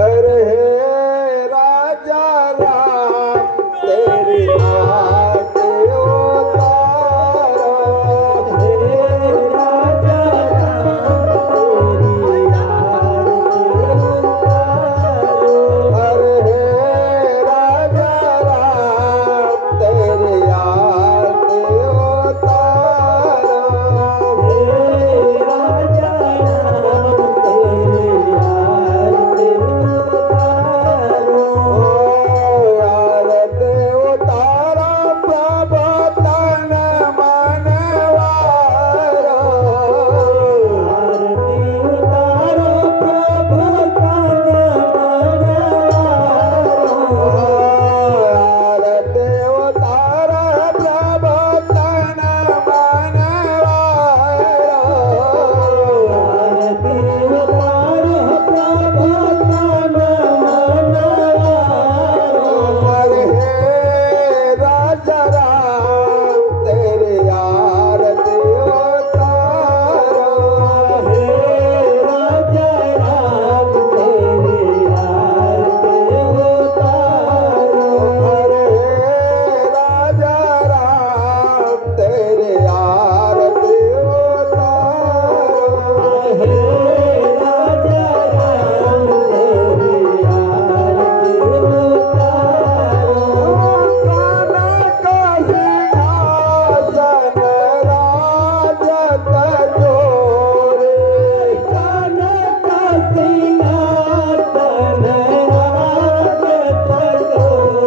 अरे हे राजा राम तेरी आरती उतारो। हे राजा राम तेरी आरती उतारो। अरे हे राजा राम तेरी आरती उतारो। हे राजा राम तेरी आरती उतारो। आरती उतारो प्रभु तन मन वारो। आरती उतारो प्रभु तन मन वारो। आरती उतारो प्रभु तन मन वारो। आरती उतारो प्रभु तन मन वारो। अरे हे राजा राम तेरी आरती उतारो। हे राजा राम तेरी आरती उतारो। अरे हे राजा राम तेरी आरती उतारो। हे राजा राम तेरी आरती उतारो। कनक सिंहासन राजत जोरे। कनक सिंहासन राजत जोरे।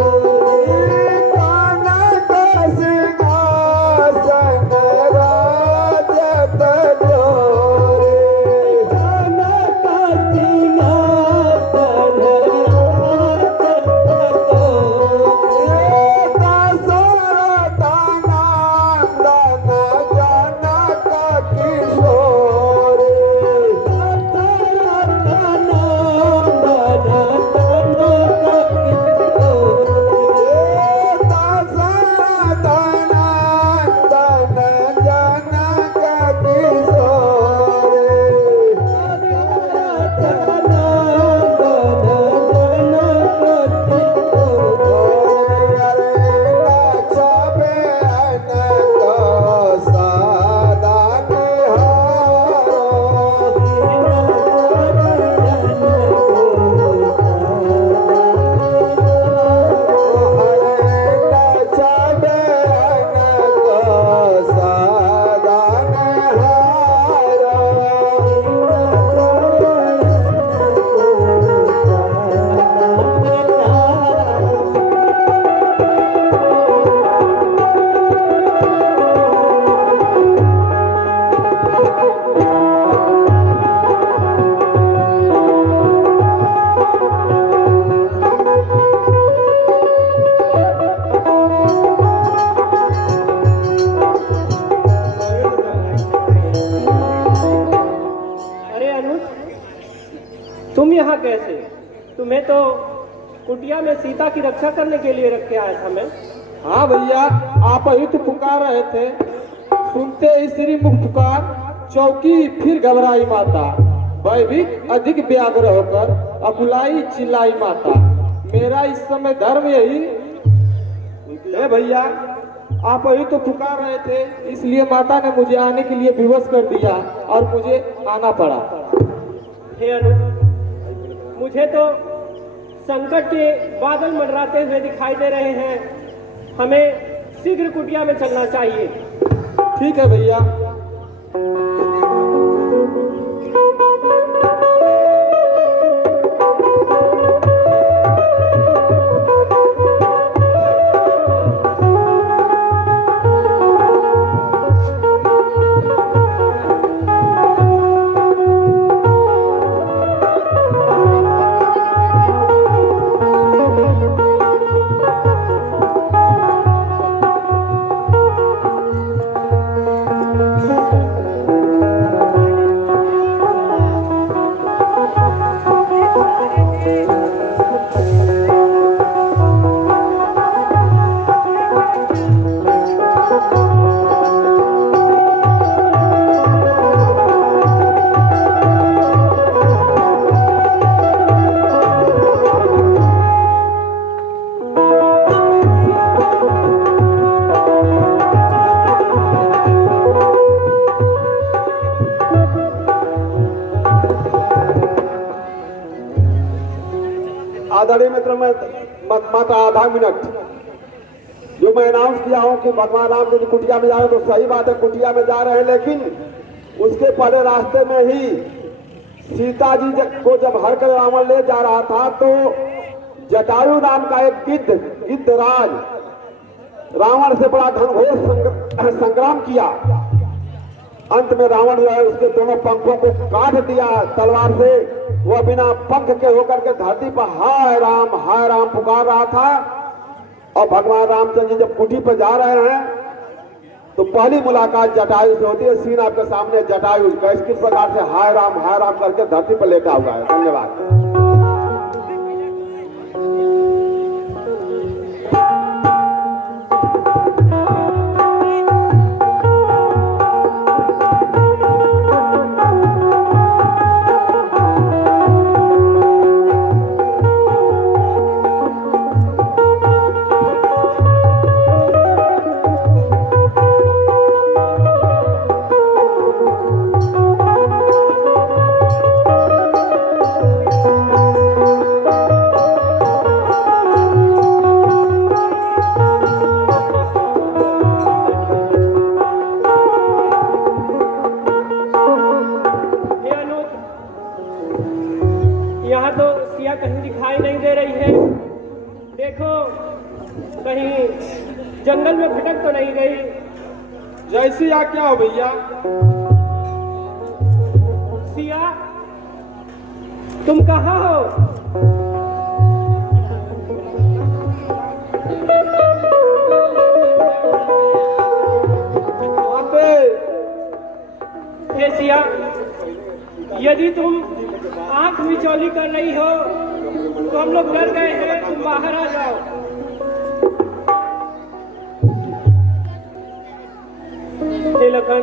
कनक सिंहासन राजत जोरे। कनक सिंहासन राजत जोरे। दशरथ नंदन जनक किशोरे। दशरथ नंदन जनक किशोरे। दशरथ नंदन जनक किशोरे। दशरथ नंदन जनक किशोरे। अरे लक्ष्मण को सदा अरे अनुज, तुम यहाँ कैसे? तुम्हें तो कुटिया में सीता की रक्षा करने के लिए रख के आया था मैं। हाँ भैया, आप ही तो पुकार रहे थे। सुनते ही श्री मुख पुकार चौकी फिर घबराई माता। भयभीत अधिक व्याग्र होकर अकुलाई चिल्लाई माता। मेरा इस समय धर्म यही है भैया। आप ही तो पुकार रहे थे, इसलिए माता ने मुझे आने के लिए विवश कर दिया और मुझे आना पड़ा। हे अनुज, मुझे तो संकट के बादल मंडराते हुए दिखाई दे रहे हैं। हमें शीघ्र कुटिया में चलना चाहिए। ठीक है भैया। आदरणीय मित्र, मैं मात्र आधा मिनट जो मैं अनाउंस किया हूं कि भगवान राम जी कुटिया में जा रहे हैं, तो सही बात है, कुटिया में जा रहे हैं, लेकिन उसके पहले रास्ते में ही सीता जी को जब हर कर रावण ले जा रहा था तो जटायु नाम का एक गिद्धराज रावण से बड़ा घनघोर संग्राम किया। अंत में रावण जो है उसके दोनों पंखों को काट दिया तलवार से। वह बिना पंख के होकर के धरती पर हाय राम पुकार रहा था। और भगवान रामचंद्र जी जब कुटी पर जा रहे हैं तो पहली मुलाकात जटायु से होती है। सीन आपके सामने जटायु किस प्रकार से हाय राम करके धरती पर लेटा हुआ है। धन्यवाद। यहाँ तो सिया कहीं दिखाई नहीं दे रही है। देखो कहीं जंगल में भटक तो नहीं गई। जैसी आज्ञा हो भैया। सिया तुम कहाँ हो? हे सिया, यदि तुम आंख मिचौली कर रही हो तो हम लोग डर गए हैं, तुम बाहर आ जाओ। हे लखन,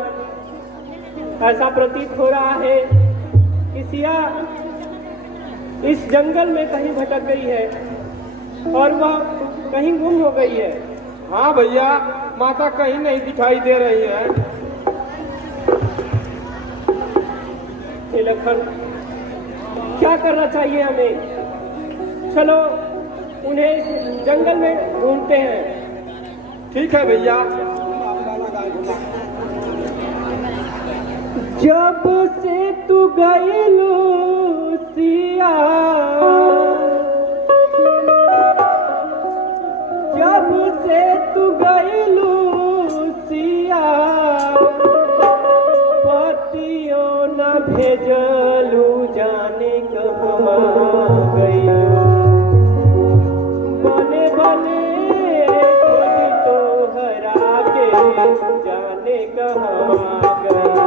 ऐसा प्रतीत हो रहा है कि सिया इस जंगल में कहीं भटक गई है और वह कहीं गुम हो गई है। हाँ भैया, माता कहीं नहीं दिखाई दे रही है। हे लखन, क्या करना चाहिए हमें? चलो उन्हें इस जंगल में ढूंढते हैं। ठीक है भैया। जब से तू गई लूसिया, जब से तू गई लूसिया, पतियों न भेजलू जाने कहवा गईलू, बने बने खोजी तो हरा के जाने कहवा गईलू।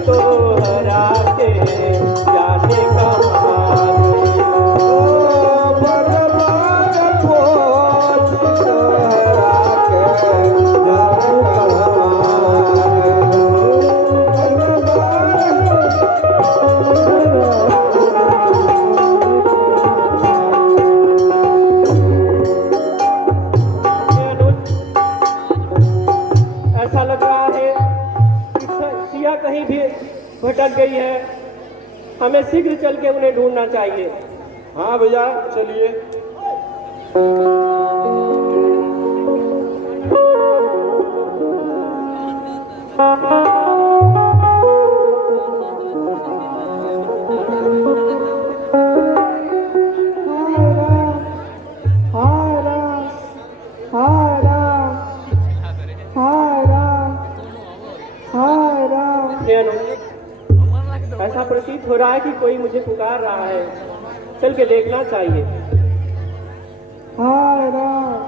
तो हरा के जाने कहाँ गई। ऐसा लग रहा है कि सिया कहीं भी भटक गई है, हमें शीघ्र चल के उन्हें ढूंढना चाहिए। हाँ भैया चलिए। ऐसा प्रतीत हो रहा है कि कोई मुझे पुकार रहा है, चल के देखना चाहिए। हाय राम,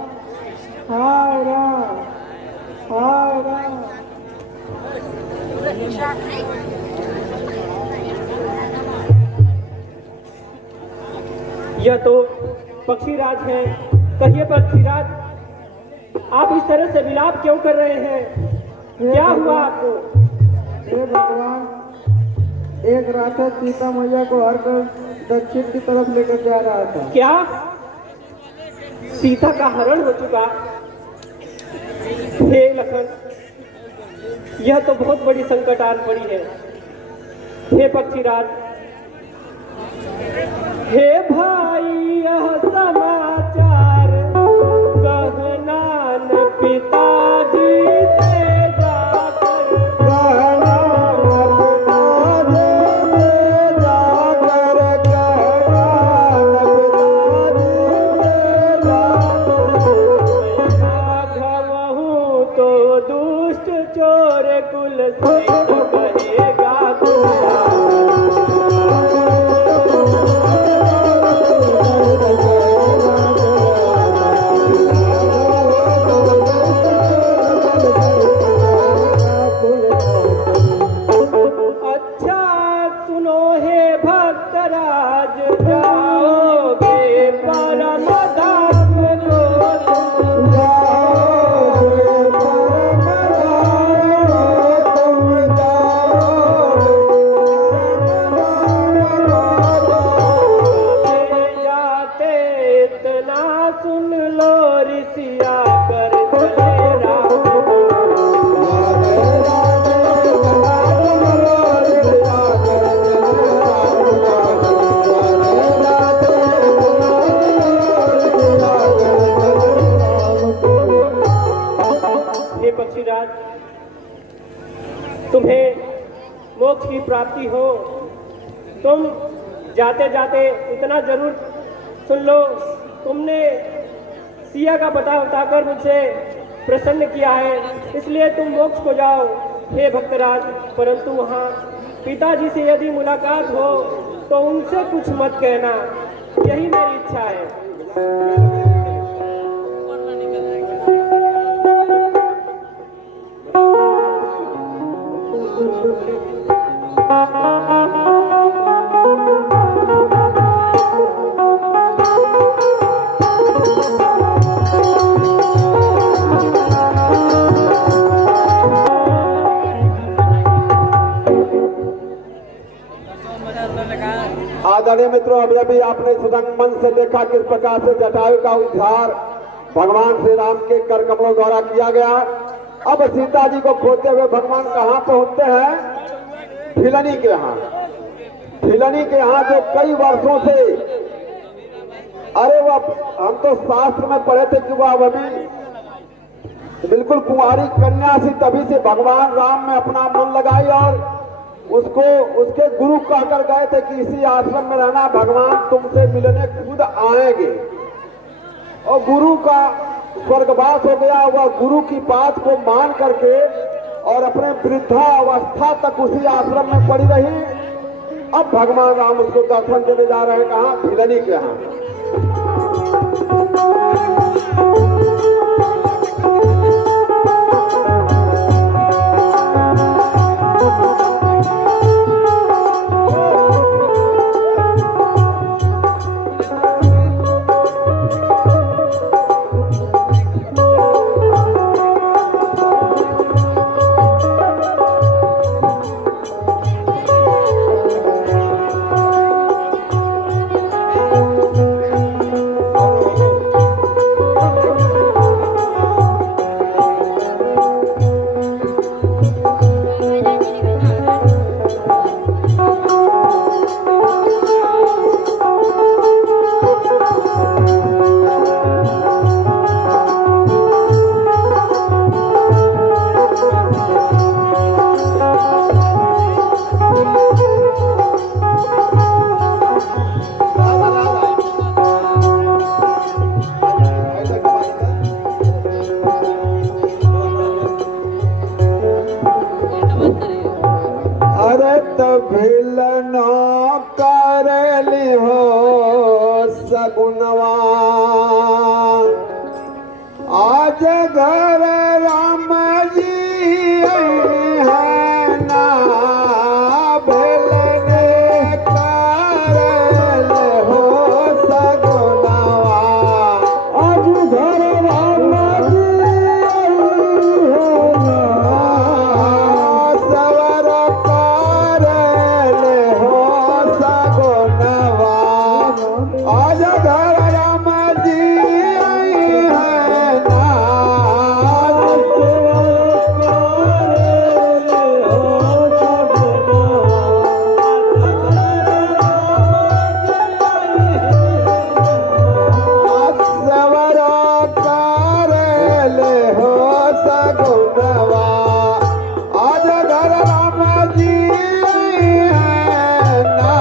हाय राम, हाय राम। यह तो पक्षीराज है। कहिए पक्षीराज, आप इस तरह से विलाप क्यों कर रहे हैं? क्या हुआ आपको? हे भगवान, एक राक्षस सीता मैया को हर कर दक्षिण की तरफ लेकर जा रहा था। क्या सीता का हरण हो चुका? हे लखन, यह तो बहुत बड़ी संकट आन पड़ी है। हे पक्षीराज, हे भाई यह समाचार कहना न पिताजी से जाकर, कहना पिताजी से जाकर, कहना पिताजी से जाकर। राघव हूँ तो दुष्ट चोर कुल से करेगा तुझा। अच्छा सुनो हे भक्तराज, जाओगे परम धाम को, जाते इतना सुन लो ऋषिया कर चले राम को। हे पक्षीराज, तुम्हें मोक्ष की प्राप्ति हो, तुम जाते जाते इतना जरूर सुन लो, तुमने सिया का पता बताकर मुझसे प्रसन्न किया है, इसलिए तुम मोक्ष को जाओ हे भक्तराज। परंतु वहाँ पिताजी से यदि मुलाकात हो तो उनसे कुछ मत कहना, यही मेरी इच्छा है। आदरणीय मित्रों, अभी अभी आपने सदंग मंच से देखा किस प्रकार से जटायु का उद्धार भगवान श्री राम के कर कमलों द्वारा किया गया। अब सीता जी को खोजते हुए भगवान कहाँ पहुंचते हैं? फिलनी के यहाँ। फिलनी के यहाँ जो कई वर्षों से, अरे वह हम तो शास्त्र में पढ़े थे कि वह अभी बिल्कुल कुंवारी कन्या सी, तभी से भगवान राम में अपना मन लगाई और उसको उसके गुरु कहकर गए थे कि इसी आश्रम में रहना, भगवान तुमसे मिलने खुद आएंगे। और गुरु का स्वर्गवास हो गया। वह गुरु की बात को मान करके और अपने वृद्धावस्था तक उसी आश्रम में पड़ी रही। अब भगवान राम उसको दर्शन देने जा रहे हैं। कहाँ? फिलनी के यहाँ। तो भिलनो करली हो सगुनवा आज घर राम जी है ना भिलने करल हो सगुनवा आज घर राम जी सवर करल हो सगुनवा आज घर राम जी है ना सवर करल हो सगुनवा आज घर राम जी है ना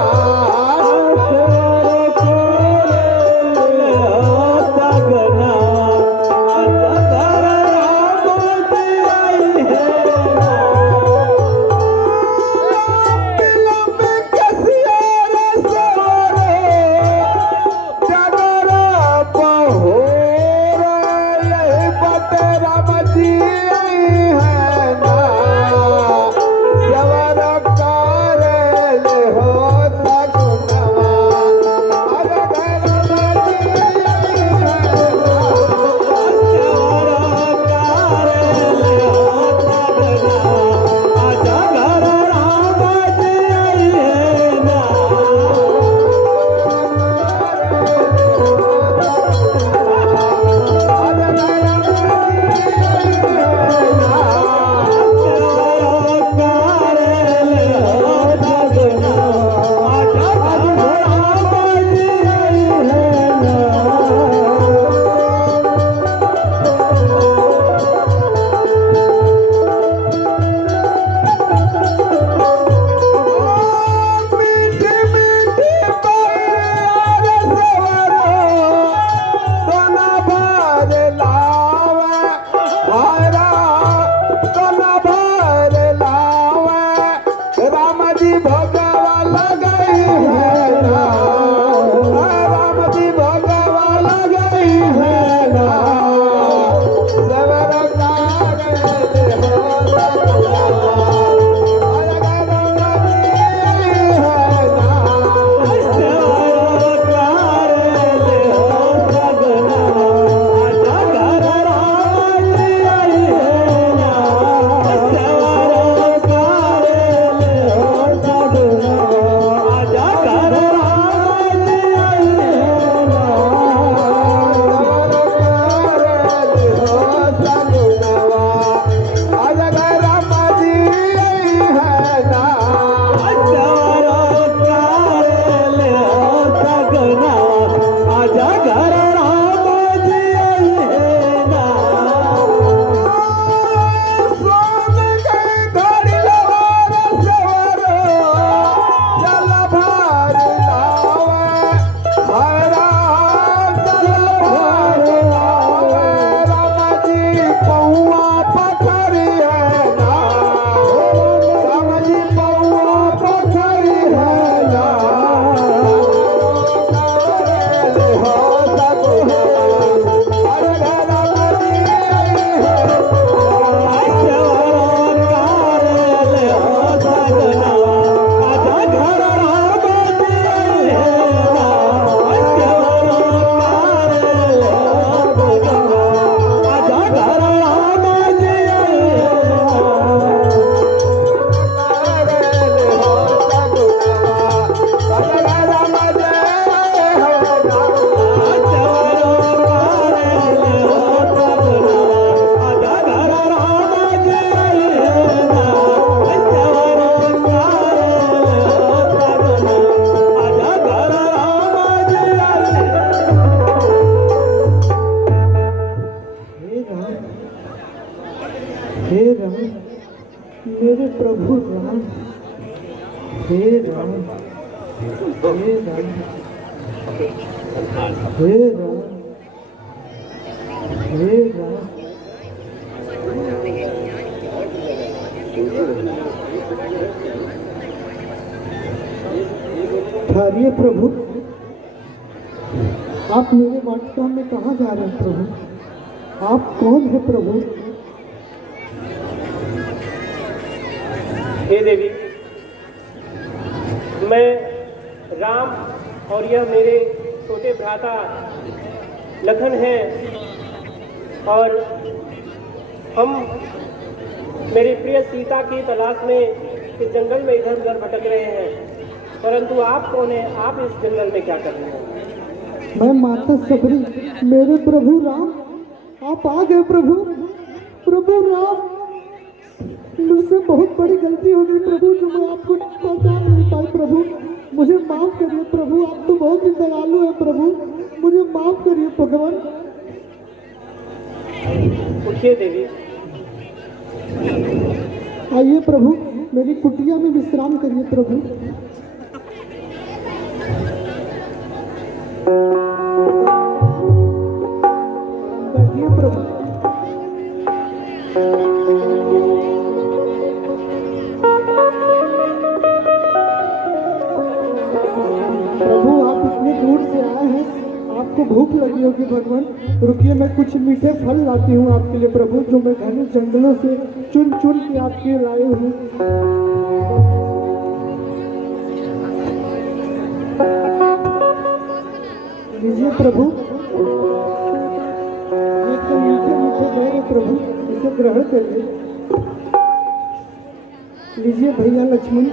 हे राम, मेरे प्रभु राम, हे राम, हे राम, हे राम, हे राम। ठहरिए प्रभु, आप मेरे वाटिका में कहाँ जा रहे हैं प्रभु? आप कौन है प्रभु? हे देवी, मैं राम और यह मेरे छोटे भ्राता लखन हैं और हम मेरी प्रिय सीता की तलाश में इस जंगल में इधर उधर भटक रहे हैं, परंतु आप कौन हैं? आप इस जंगल में क्या कर रहे हैं? मैं माता सबरी, मेरे प्रभु राम, आप आ गए प्रभु। प्रभु राम, मुझसे बहुत बड़ी गलती हो गई प्रभु, जो मैं आपको पहचान नहीं पाई प्रभु, मुझे माफ करिए प्रभु। आप तो बहुत ही दयालु है प्रभु, मुझे माफ करिए भगवान। उठिए देवी। आइए प्रभु, मेरी कुटिया में विश्राम करिए प्रभु। बैठिए प्रभु। प्रभु, आप इतनी दूर से आए हैं, आपको भूख लगी होगी भगवान। रुकिए, मैं कुछ मीठे फल लाती हूँ आपके लिए प्रभु, जो मैं घने जंगलों से चुन चुन के आपके लिए लाए हूँ। लीजिए प्रभु, ये तो मीठे मीठे बेर है प्रभु, इसे ग्रहण करिए। लीजिए भैया लक्ष्मण।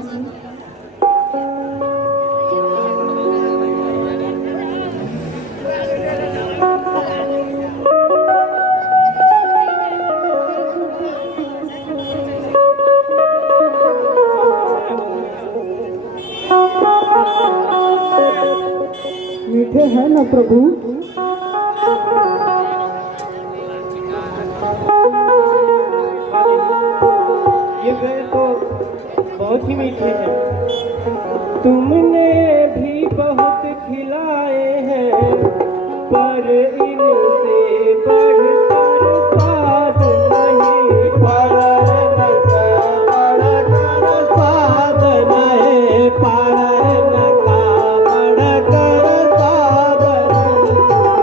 मीठे हैं ना प्रभु? ये बेर तो बहुत ही मीठे हैं। तुमने भी बहुत खिलाए हैं, पर इनसे बढ़कर स्वाद नहीं। पर स्वाद नहीं,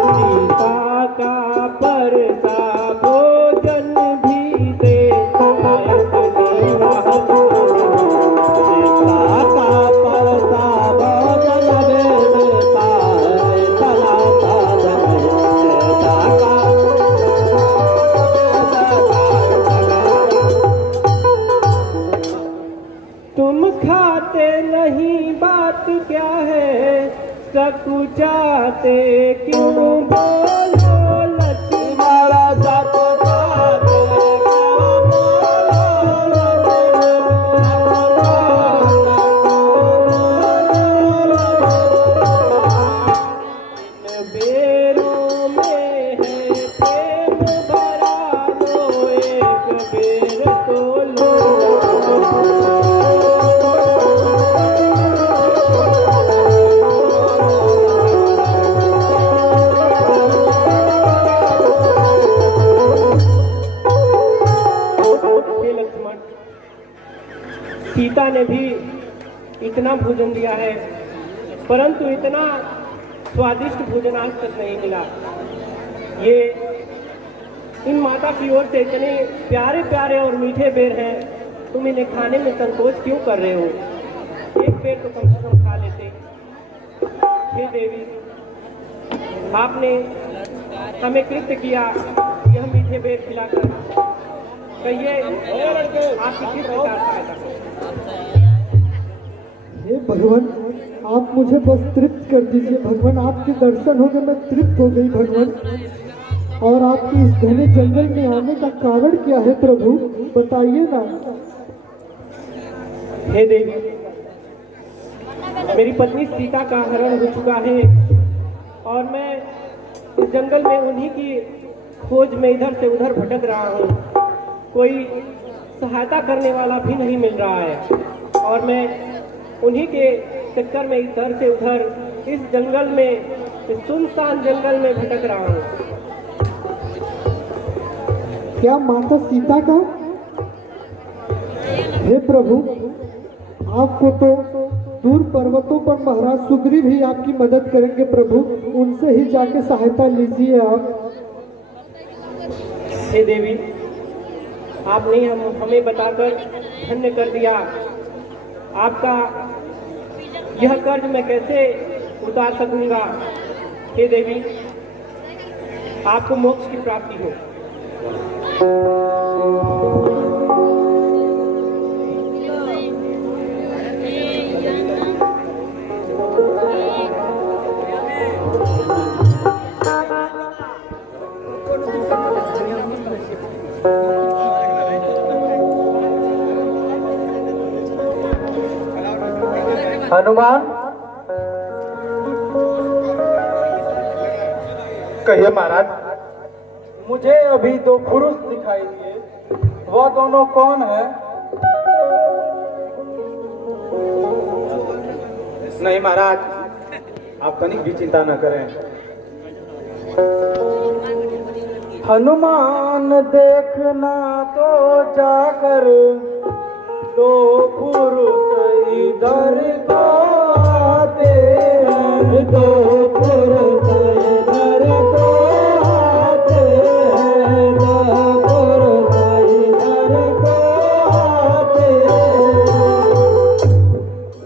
सीता का परसा भोजन भी देता तुम खाते नहीं, बात क्या है? सकुचाते क्यों बोलो लक्ष्मण? सकुचाते क्यों बोलो? बेरों में है प्रेम भरा, लो एक बेर तो लो। सीता ने भी इतना भोजन दिया है, परंतु इतना स्वादिष्ट भोजन आज तक नहीं मिला। ये इन माता की ओर से इतने प्यारे प्यारे और मीठे बेर हैं, तुम इन्हें खाने में संकोच क्यों कर रहे हो? एक बेर तो कम से कम खा लेते। हे देवी, आपने हमें कृत्य किया यह मीठे बेर खिलाकर। कहिए आपकी किस प्रकार सहायता करें? हे भगवान, आप मुझे बस तृप्त कर दीजिए भगवान। आपके दर्शन हो गए, मैं तृप्त हो गई भगवान। और आपके इस घने जंगल में आने का कारण क्या है प्रभु, बताइए ना। हे देवी, मेरी पत्नी सीता का हरण हो चुका है और मैं इस जंगल में उन्हीं की खोज में इधर से उधर भटक रहा हूँ। कोई सहायता करने वाला भी नहीं मिल रहा है और मैं उन्हीं के चक्कर में इधर से उधर इस जंगल में, इस सुनसान जंगल में भटक रहा हूँ। क्या माता सीता का? हे प्रभु, आपको तो दूर पर्वतों पर महाराज सुग्रीव ही आपकी मदद करेंगे प्रभु, उनसे ही जाके सहायता लीजिए आप। हे देवी, आपने हमें बताकर धन्य कर दिया। आपका यह कर्ज मैं कैसे उतार सकूंगा। हे देवी, आपको मोक्ष की प्राप्ति हो। हनुमान, कहिए महाराज। मुझे अभी दो पुरुष दिखाई दिए, वह दोनों कौन है? नहीं महाराज, आप तनिक भी चिंता न करें। हनुमान देखना तो जाकर दो पुरुष इधर को आते हैं, दो पुरुष इधर को आते हैं, दो पुरुष इधर को आते हैं।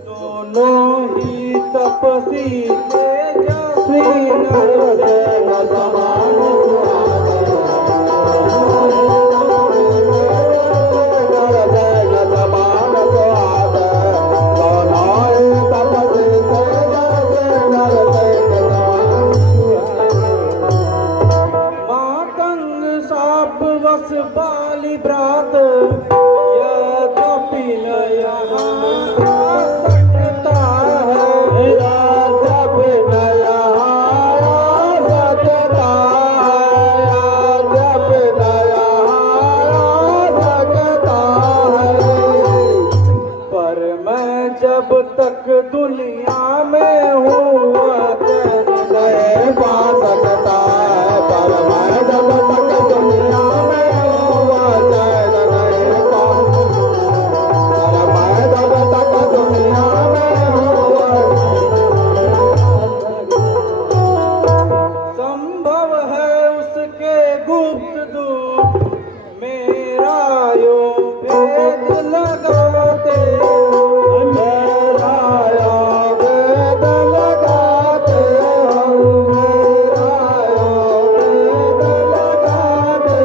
दोनों ही तपसी तेजस्वी नरसेन समान बाली ब्रात यद्यपि न यहाँ आ सकता है, यद्यपि न यहाँ आ सकता है, यद्यपि न यहाँ आ सकता है। पर मैं जब तक दुनिया में हूँ नहीं पा सकता है, पर मैं जब तक दुनिया में संभव है उसके गुप्त दूत मेरा यो भेद लगाते, मेरा यो भेद लगाते, मेरा यो भेद लगाते।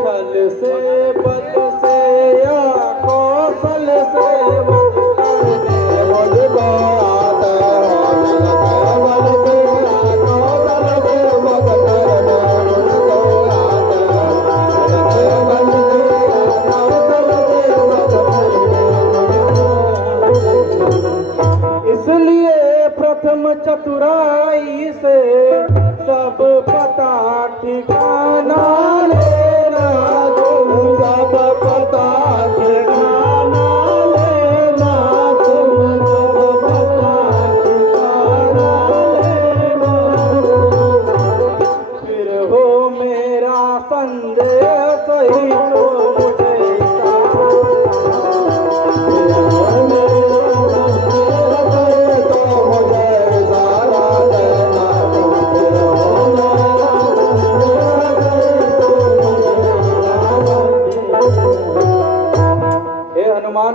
छल से बल से या कौशल से इसलिए प्रथम चतुराई से सब पता ठिकाना लेना, तुम सब पता ठिकाना लेना, तुम सब पता ठिकाना लेना। फिर हो मेरा संदेह सही तो मुझे हनुमान,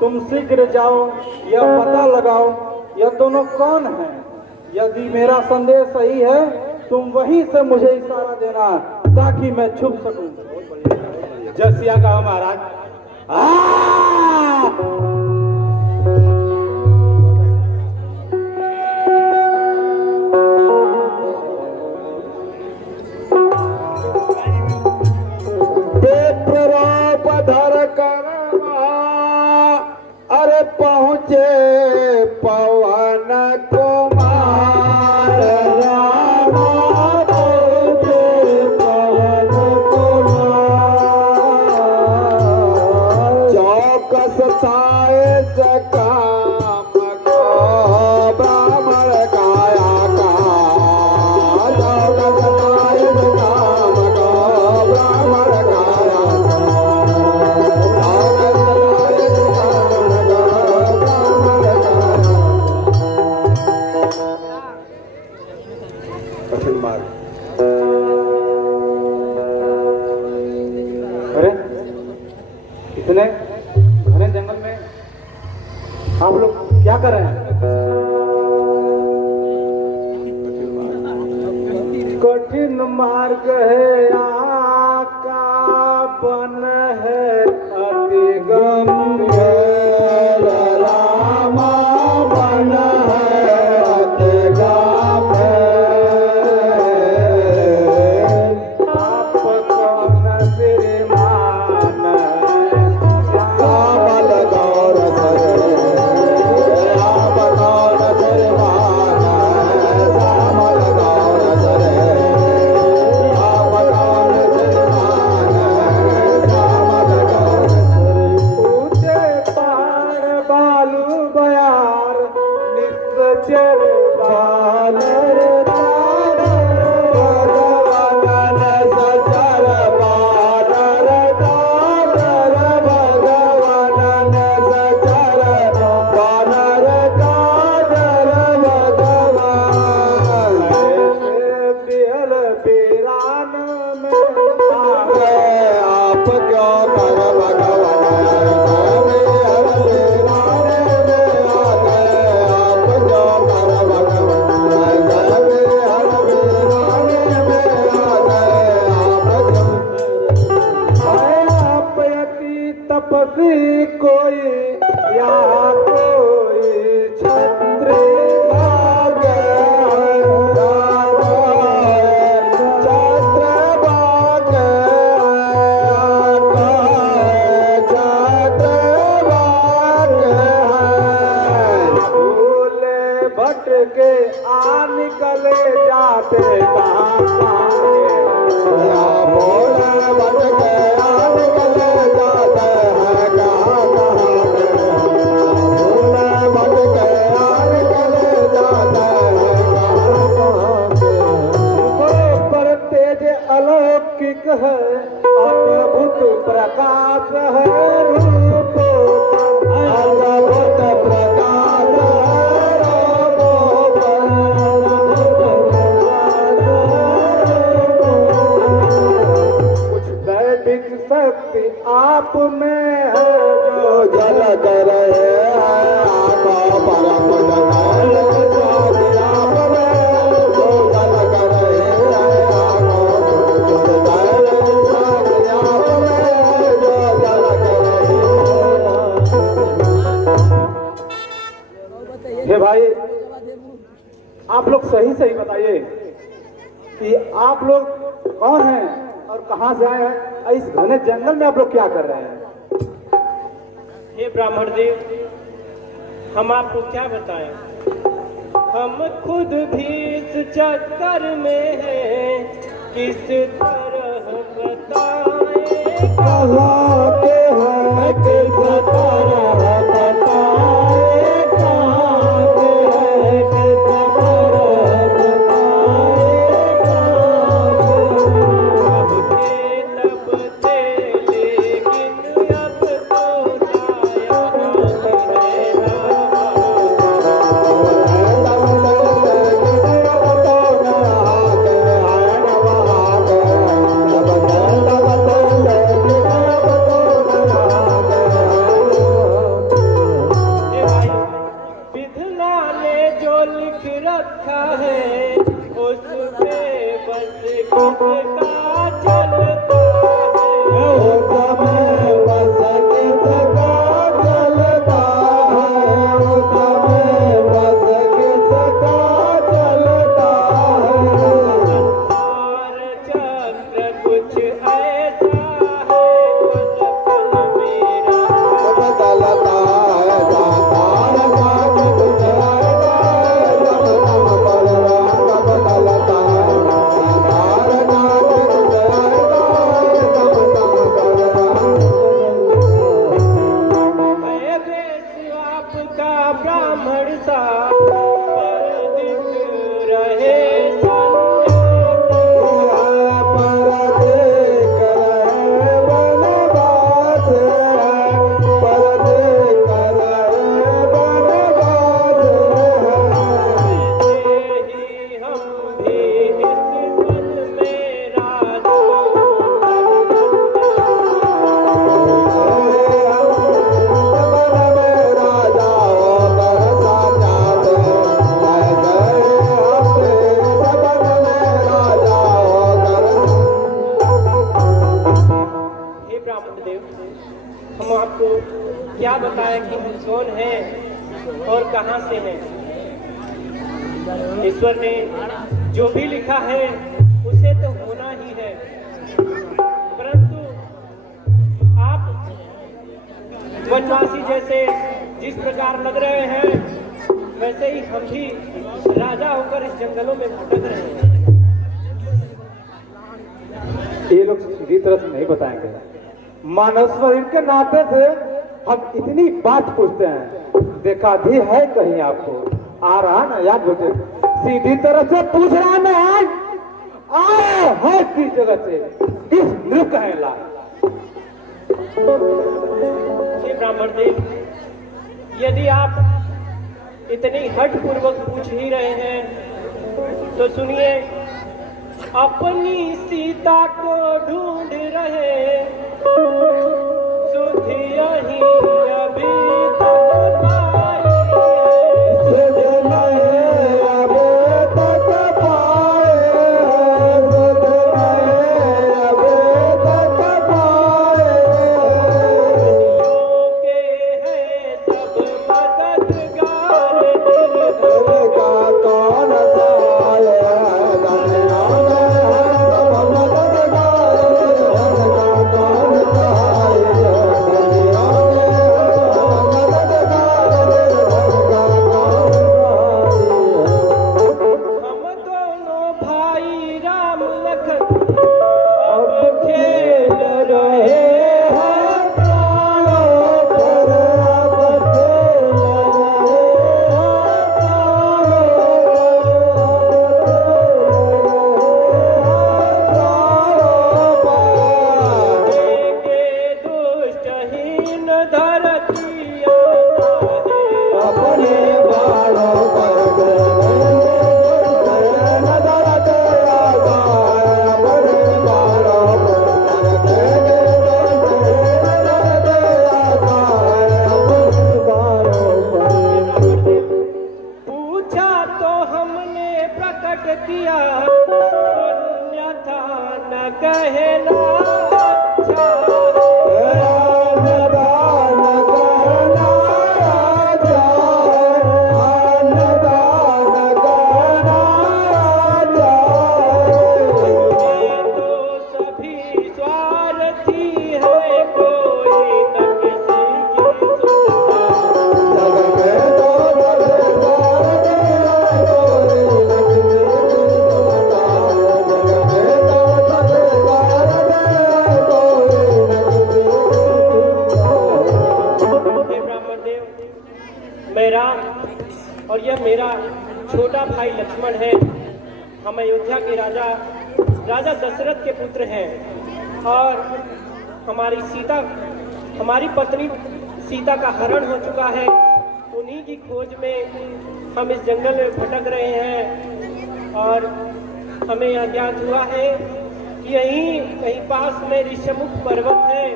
तुम शीघ्र जाओ, यह पता लगाओ यह दोनों कौन हैं। यदि मेरा संदेश सही है तुम वहीं से मुझे इशारा देना ताकि मैं छुप सकूं। जसिया कहा महाराज। पधर कर अरे पहुँचे पवन कुमार, रामा पहुँचे पवन कुमार। चौकस थाए से काम को ब्राह्मण काया का, चौकस थाए से काम को ब्राह्मण काया का। आप लोग क्या कर रहे हैं? कठिन मार्ग है आका, बन है अति गंभीर, रामा बन है अति गंभीर। आप कौन श्रीमान श्यामल गौर सरे, आप कौन श्रीमान श्यामल गौर सरे, आप कौन श्रीमान श्यामल गौर सरे। ऊंचे पहाड़ बालू बयार, निश्चर बानर भगवान सचर बानर कादर, भगवान सचर बानर कादर, भगवान बिहल पीरान में आप क्यों कर भगवान तपसी कोई या कोई छत्री भाग छत्र भाग छत्र भाग भूले भटके आ निकले जाते कहाँ पाए। बोले भटके आ निकले जाते हैं कहाँ कहाँ बोले भटके आ निकले जाते हैं कहाँ कहाँ पर तेज अलौकिक है, अद्भुत प्रकाश है रूप, अद्भुत प्रकाश कुछ दैविक शक्ति आप में है जो जल कर आका परम जगल ज्योति आप में जो जल कर आका ज्योति आप में जो जल कर। हे भाई, आप लोग सही सही बताइए कि आप लोग कौन हैं और कहाँ से आए हैं? इस घने जंगल में आप लोग क्या कर रहे हैं? हे ब्राह्मण देव, हम आपको क्या बताएं? हम खुद भी इस चक्कर में हैं, किस तरह बताएं? कहाँ के हैं किस तरह बताए, कहाँ के हैं किस तरह विधना ने जो लिख रखा है, उस पे बस किसका चलता है। और चक्र कुछ ऐसा है, पल मेरा बदलता है दातार बाग कुछ बदलता है दातार बाग मैं बेस आपका ब्राह्मण सा पर दिख रहे हम भी इस मन में राज राजा कौन हैं और कहां से हैं। ईश्वर ने जो भी लिखा है उसे तो होना ही है, परंतु आप वनवासी जैसे जिस प्रकार लग रहे हैं वैसे ही हम भी राजा होकर इस जंगलों में भटक रहे हैं। ये लोग सीधी तरह से नहीं बताएंगे। मानव शरीर के नाते से हम इतनी बात पूछते हैं, देखा भी है कहीं आपको आ रहा ना याद बेटे, सीधी तरह से पूछ रहा है मैं आए है किस जगह से, किस नृक है ला। हे ब्राह्मण देव, यदि आप इतनी हठ पूर्वक पूछ ही रहे हैं तो सुनिए, अपनी सीता को ढूंढ रहे सुध यही अभी तक पाई है। सुध नहीं अभी तक पाए, सुध नहीं अभी तक पाए। दुनियों के हैं सब मददगार, तेरे का कौन साया दुनिया में सब मददगार, तेरे का कौन साया दुनिया में सब मददगार, तेरे का कौन साया। हम दोनों भाई राम लखन अब खेल रहे हैं प्राणों पर अब खेल के दुष्टहीन धरती आता है। अपने बालों पर नजर तेरा गाय, अपने बालों पर नजर तेरा गाय, अपने बालों पर। पूछा तो हमने प्रकट किया, अन्यथा न कहना अच्छा। अन्नदान करना राजा, अन्नदान करना राजा। ये तो सभी स्वार्थी है, कोई न किसी की सुनता। जग में तो दरबार तेरा कोई न किसी की सुनता, जग में तो दरबार तेरा कोई न किसी की सुनता। हे ब्राह्मण देव, मैं राम और यह मेरा छोटा भाई लक्ष्मण है। हम अयोध्या के राजा दशरथ के पुत्र हैं और हमारी पत्नी सीता का हरण हो चुका है। उन्हीं की खोज में हम इस जंगल में भटक रहे हैं और हमें यह ज्ञात हुआ है कि यहीं कहीं पास में ऋषमुख पर्वत है,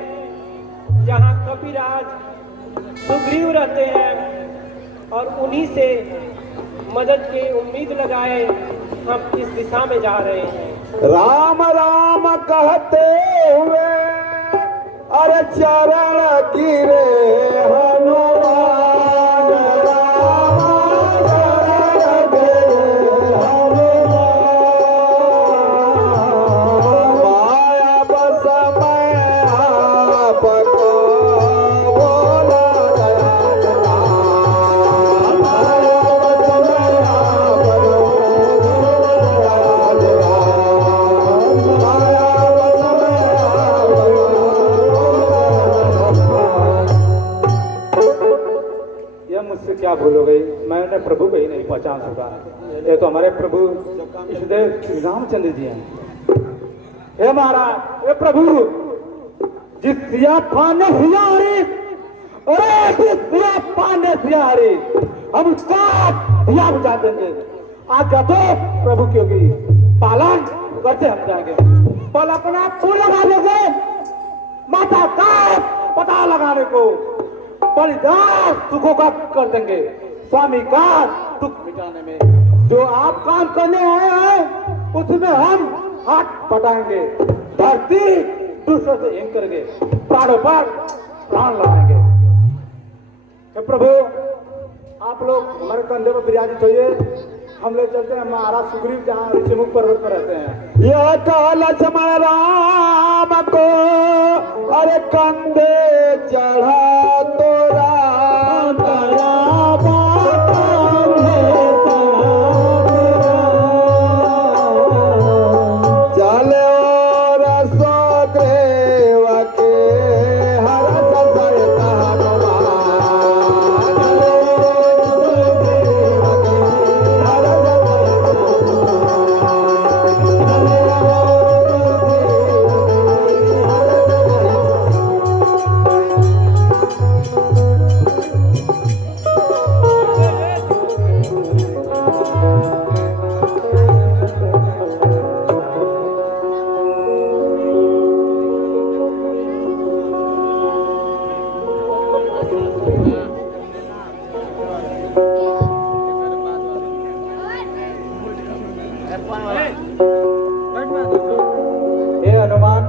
जहाँ कपिराज सुग्रीव रहते हैं और उन्हीं से मदद की उम्मीद लगाए हम इस दिशा में जा रहे हैं। राम राम कहते हुए अरे चरण गिरे हनुमान, राम चरण गिरे हनुमान। माया बस मैं आपको बोला गया नाम, माया बस मैं आपको बोला गया नाम, माया बस मैं यह मुझसे क्या भूल हो गई, मैंने प्रभु को ही नहीं पहचान सका। ये तो हमारे प्रभु ईष्टदेव श्री रामचंद्र जी हैं। हे महाराज, हे प्रभु, जिस सिया पाने सिया हरी, अरे जिस सिया पाने सिया हरी, हम उसका सिया बुझा देंगे। आज तो प्रभु की होगी पालन करते हम जाएंगे, पल अपना फूल लगा देंगे, माता का पता लगाने को परिदान सुखों का कर देंगे, स्वामी का दुख मिटाने में। जो आप काम करने आए हैं उसमें हम हाथ पटाएंगे, धरती दुष्टों से हिम करेंगे, प्राणों पर प्राण लगाएंगे। हे प्रभु आप लोग हमारे कंधे पर विराजित होइए, हम लोग चलते हैं महाराज सुग्रीव जहाँ ऋषिमुख पर्वत पर रहते हैं। यह काल समय राम को अरे कंधे चढ़ा तो राम चले रसो ग्रेव के हरस सहिता हे हनुमान,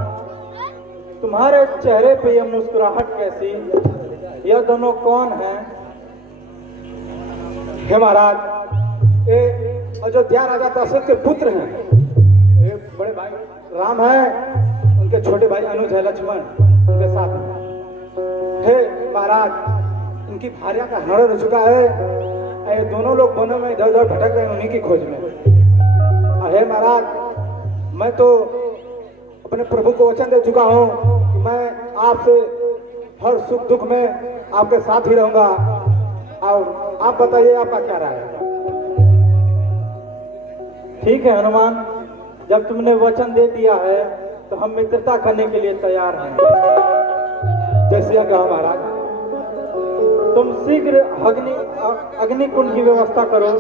तुम्हारे चेहरे पे यह मुस्कुराहट कैसी? यह दोनों कौन हैं? हे महाराज, ये अयोध्या राजा दशरथ के पुत्र हैं। ये बड़े भाई राम है, उनके छोटे भाई अनुज है, लक्ष्मण उनके साथ हैं। हे महाराज, इनकी भार्या का हरण हो चुका है। ये दोनों लोग वनों में इधर उधर भटक रहे हैं उन्हीं की खोज में। हे महाराज, मैं तो अपने प्रभु को वचन दे चुका हूँ कि मैं आपसे हर सुख दुख में आपके साथ ही रहूंगा। और आप बताइए आपका क्या राय है? ठीक है हनुमान, जब तुमने वचन दे दिया है तो हम मित्रता करने के लिए तैयार हैं। जैसे आज्ञा हो महाराज। तुम शीघ्र अग्निकुंड की व्यवस्था करो।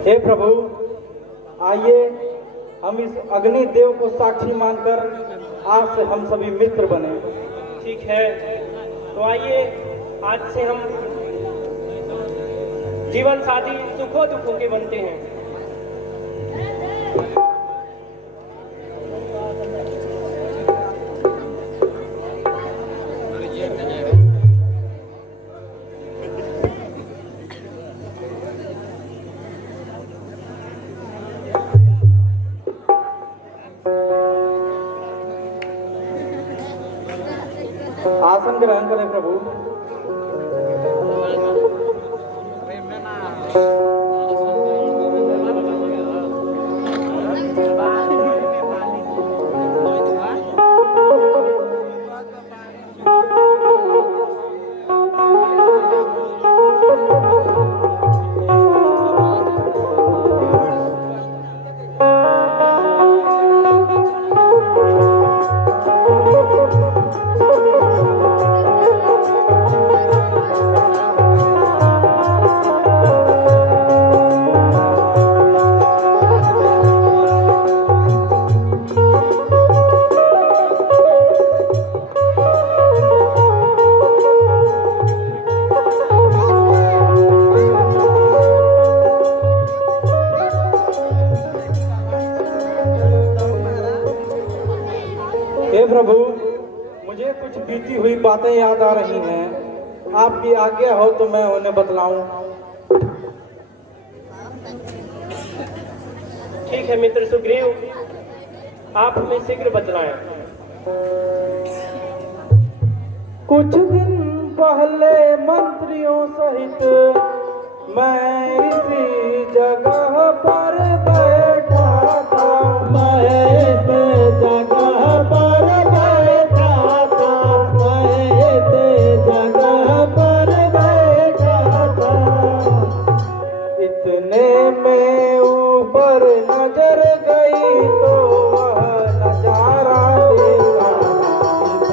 हे प्रभु, आइए हम इस अग्नि देव को साक्षी मानकर आज से हम सभी मित्र बने। ठीक है, तो आइए आज से हम जीवन साथी सुखों दुखों के बनते हैं। आसन ग्रहण करें प्रभु। प्रभु, मुझे कुछ बीती हुई बातें याद आ रही हैं। आपकी आज्ञा हो तो मैं उन्हें बतलाऊं। ठीक है मित्र सुग्रीव, आप हमें शीघ्र बतलाएं। कुछ दिन पहले मंत्रियों सहित मैं इसी जगह पर बैठा था। मैं इस जगह पर बैठा था। मैं इस जगह पर बैठा था। इतने में ऊपर नजर गई तो वह नजारा देखा।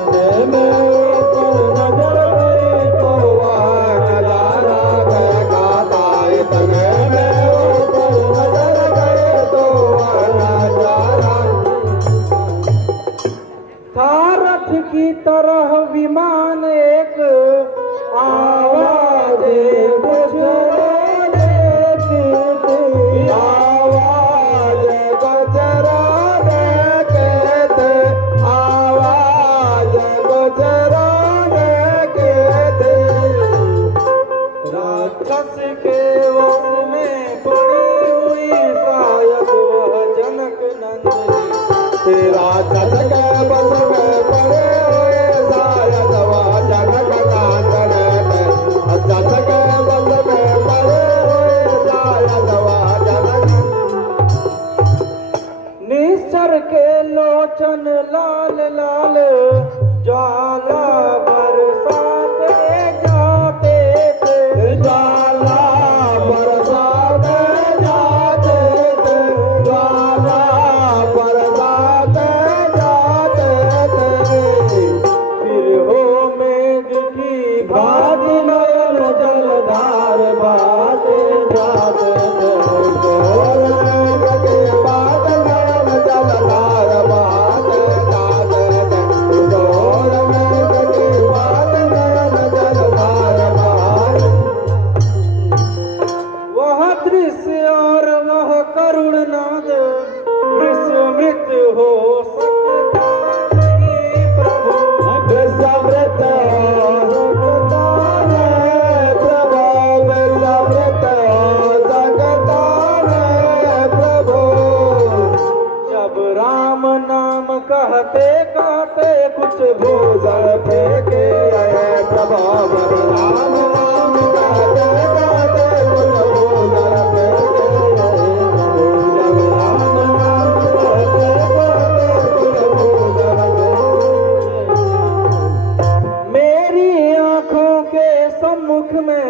इतने में ऊपर नजर गई तो वह नजारा देखा था। इतने में ऊपर नजर गई तो वह नजारा था। रथ की तरह विमान एक आवाज गुजराने की आवाज गुजराने के थे। आवाज गुजराने के थे। राक्षस के वश में पड़ी हुई शायद वह जनक नंदिनी। राक्षस के वश में पड़े हुए शायद वह जनक नंदिनी। राक्षस के वश में पड़े हुए शायद वह जनक। निश्चर के लोचन लाल लाल ज्वाला बरसाते जाते थे। ज्वाला बरसाते जाते थे। ज्वाला बरसाते जाते थे। फिर हो मेघ की भांति नयन जलधार बहाते जाते थे। घोर मेघ के बाद नयन जलधार बहाते जाते थे। घोर मेघ के बाद नयन जलधार बहाते। वह दृश्य और वह करुण नाद विस्मृत हो सकता नहीं प्रभु। विस्मृत हो सकता नहीं प्रभु। विस्मृत हो सकता नहीं प्रभु। जब राम नाम कहते कहते कुछ भूजल फेंके आए प्रभु। राम नाम कहते कहते कुछ भूजल फेंके आए। जब राम नाम कहते कहते कुछ भूजल फेंके आए। मेरी आंखों के सम्मुख में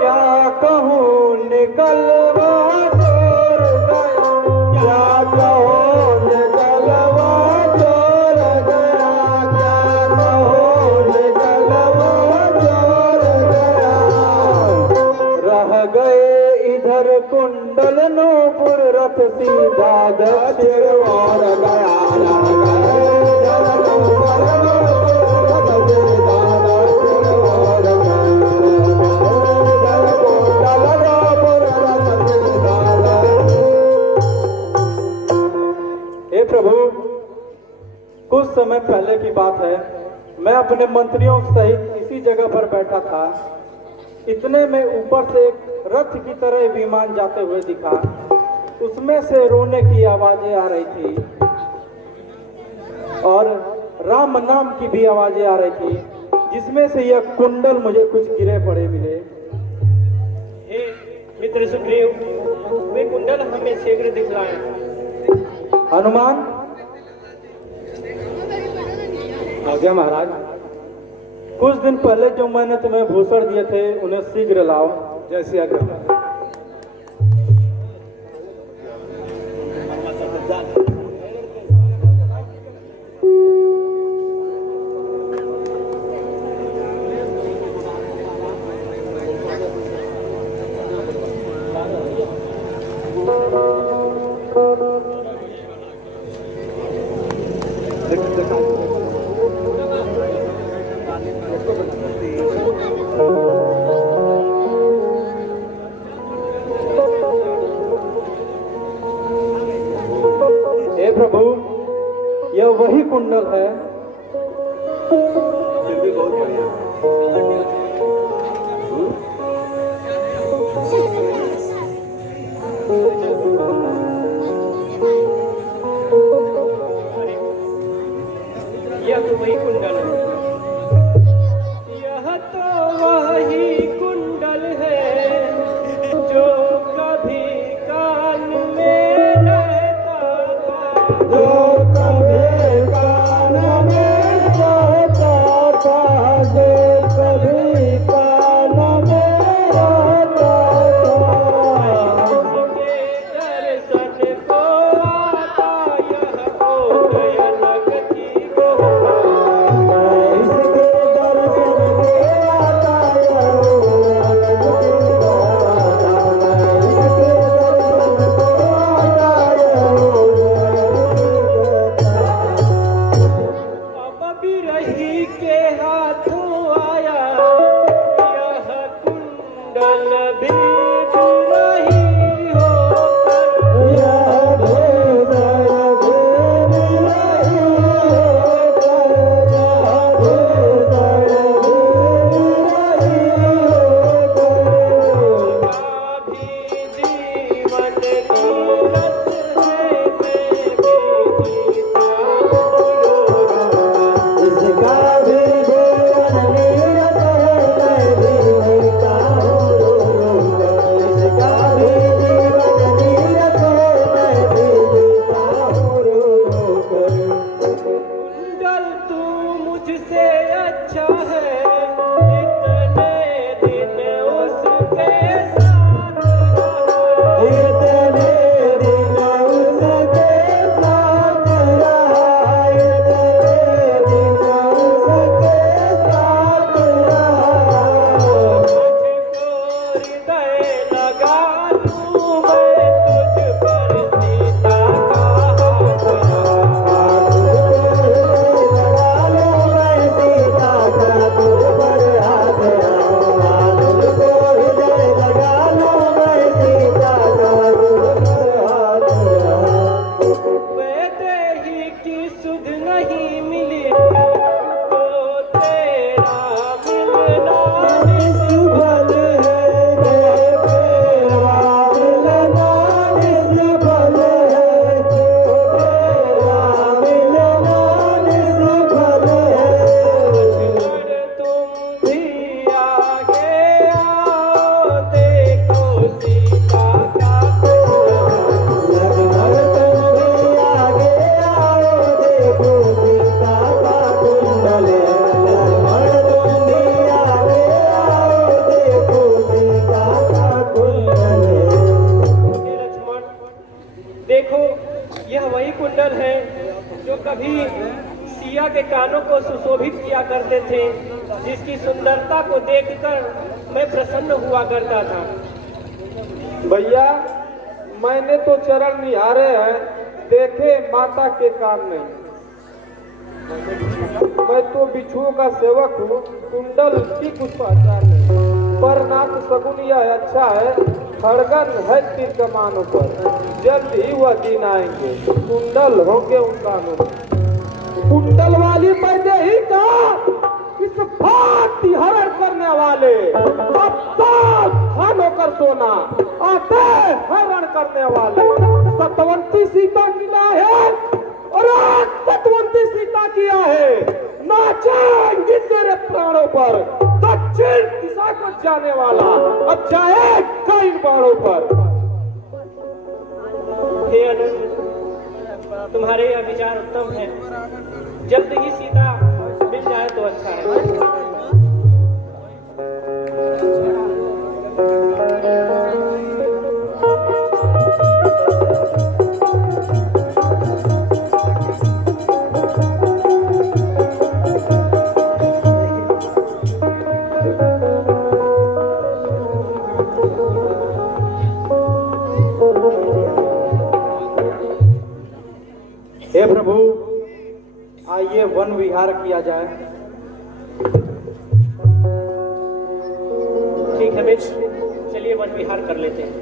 क्या कहूँ निकलवा जोर गया। क्या कहूँ निकलवा जोर गया। क्या कहूँ निकलवा जोर गया। रह गए इधर कुंडल नूपुर रथ सीधा दक्षिण और गया। रह गए इधर कुंडल नूपुर रथ सीधा दक्षिण और गया। इधर कुंडल नूपुर रथ सीधा दक्षिण। हे प्रभु, कुछ समय पहले की बात है। मैं अपने मंत्रियों सहित इसी जगह पर बैठा था। इतने में ऊपर से एक रथ की तरह विमान जाते हुए दिखा। उसमें से रोने की आवाजें आ रही थी और राम नाम की भी आवाजें आ रही थी, जिसमें से यह कुंडल मुझे कुछ गिरे पड़े मिले। हे मित्र सुग्रीव, वे कुंडल हमें शीघ्र दिखलाएं। हनुमान, आज्ञा महाराज। कुछ दिन पहले जो मैंने तुम्हें भूषण दिए थे उन्हें शीघ्र लाओ। जैसी आज्ञा। यह वही कुंडल है। फिर भी बहुत बढ़िया। यह तो वही कुंडल है, यह तो वही कुंडल है जो कभी कान में रहता था, जो कभी कान में रहता था, जो कभी कान में रहता था। उसके दर्शन को आता यह हो गया लगती गोरा। इसके दर्शन में आता यह हो गया लगती गोरा। इसके दर्शन को आता यह हो गया लगती गोरा। अब बिरही के हाथों आया यह कुंडल भी बिरही होकर। यह भूषण भी नहीं होकर, यह भूषण भी नहीं होकर। भी जीवन की रत है मैं भी जीता रोरा। इसका भी जीवन नीरस है, मैं भी जीता हूँ रो रो कर। इसका भी जीवन नीरस है, मैं भी जीता हूँ रो रो कर। कुंडल तू मुझसे अच्छा है, इतने दिन उसके साथ रहा। इतने दिन उसके साथ रहा, इतने दिन उसके साथ रहा। मुझको हृदय लगा लूं मैं तुझ पर सीता का हाथ रहा। वैदेही की सुध नहीं मिली तो तेरा मिलना निष्फल पर तुम भी आगे आओ देखो सीता का कुंडल। हे लक्ष्मण, देखो यह वही कुंडल है जो कभी सिया के कानों को सुशोभित किया करते थे, जिसकी सुंदरता को देखकर मैं प्रसन्न हुआ करता था। भैया मैंने तो चरण निहारे हैं, देखे माता के काम नहीं। मैं तो बिच्छुओं का सेवक हूँ, कुंडल की कुछ पहचान नहीं। पर नाक सगुन यह अच्छा है, खड़गन है तीर कमानों पर, जल्द ही वह दिन आएंगे, कुंडल होंगे उन कानों में। कुंडल वाली मैंने ही कहा, इस भांति हरण करने वाले अब सावधान होकर सोना, आते हरण करने वाले। सतवंती सीता की है और आज सतवंती सीता किया है, नाचेंगे तेरे प्राणों पर, दक्षिण दिशा को जाने वाला अब जाएगा इन बाणों पर। हे अनंत, तुम्हारे यह विचार उत्तम है, जल्द ही सीता मिल जाए तो अच्छा है। हे प्रभु, आइए वन विहार किया जाए। ठीक है मित्र, चलिए वन विहार कर लेते हैं।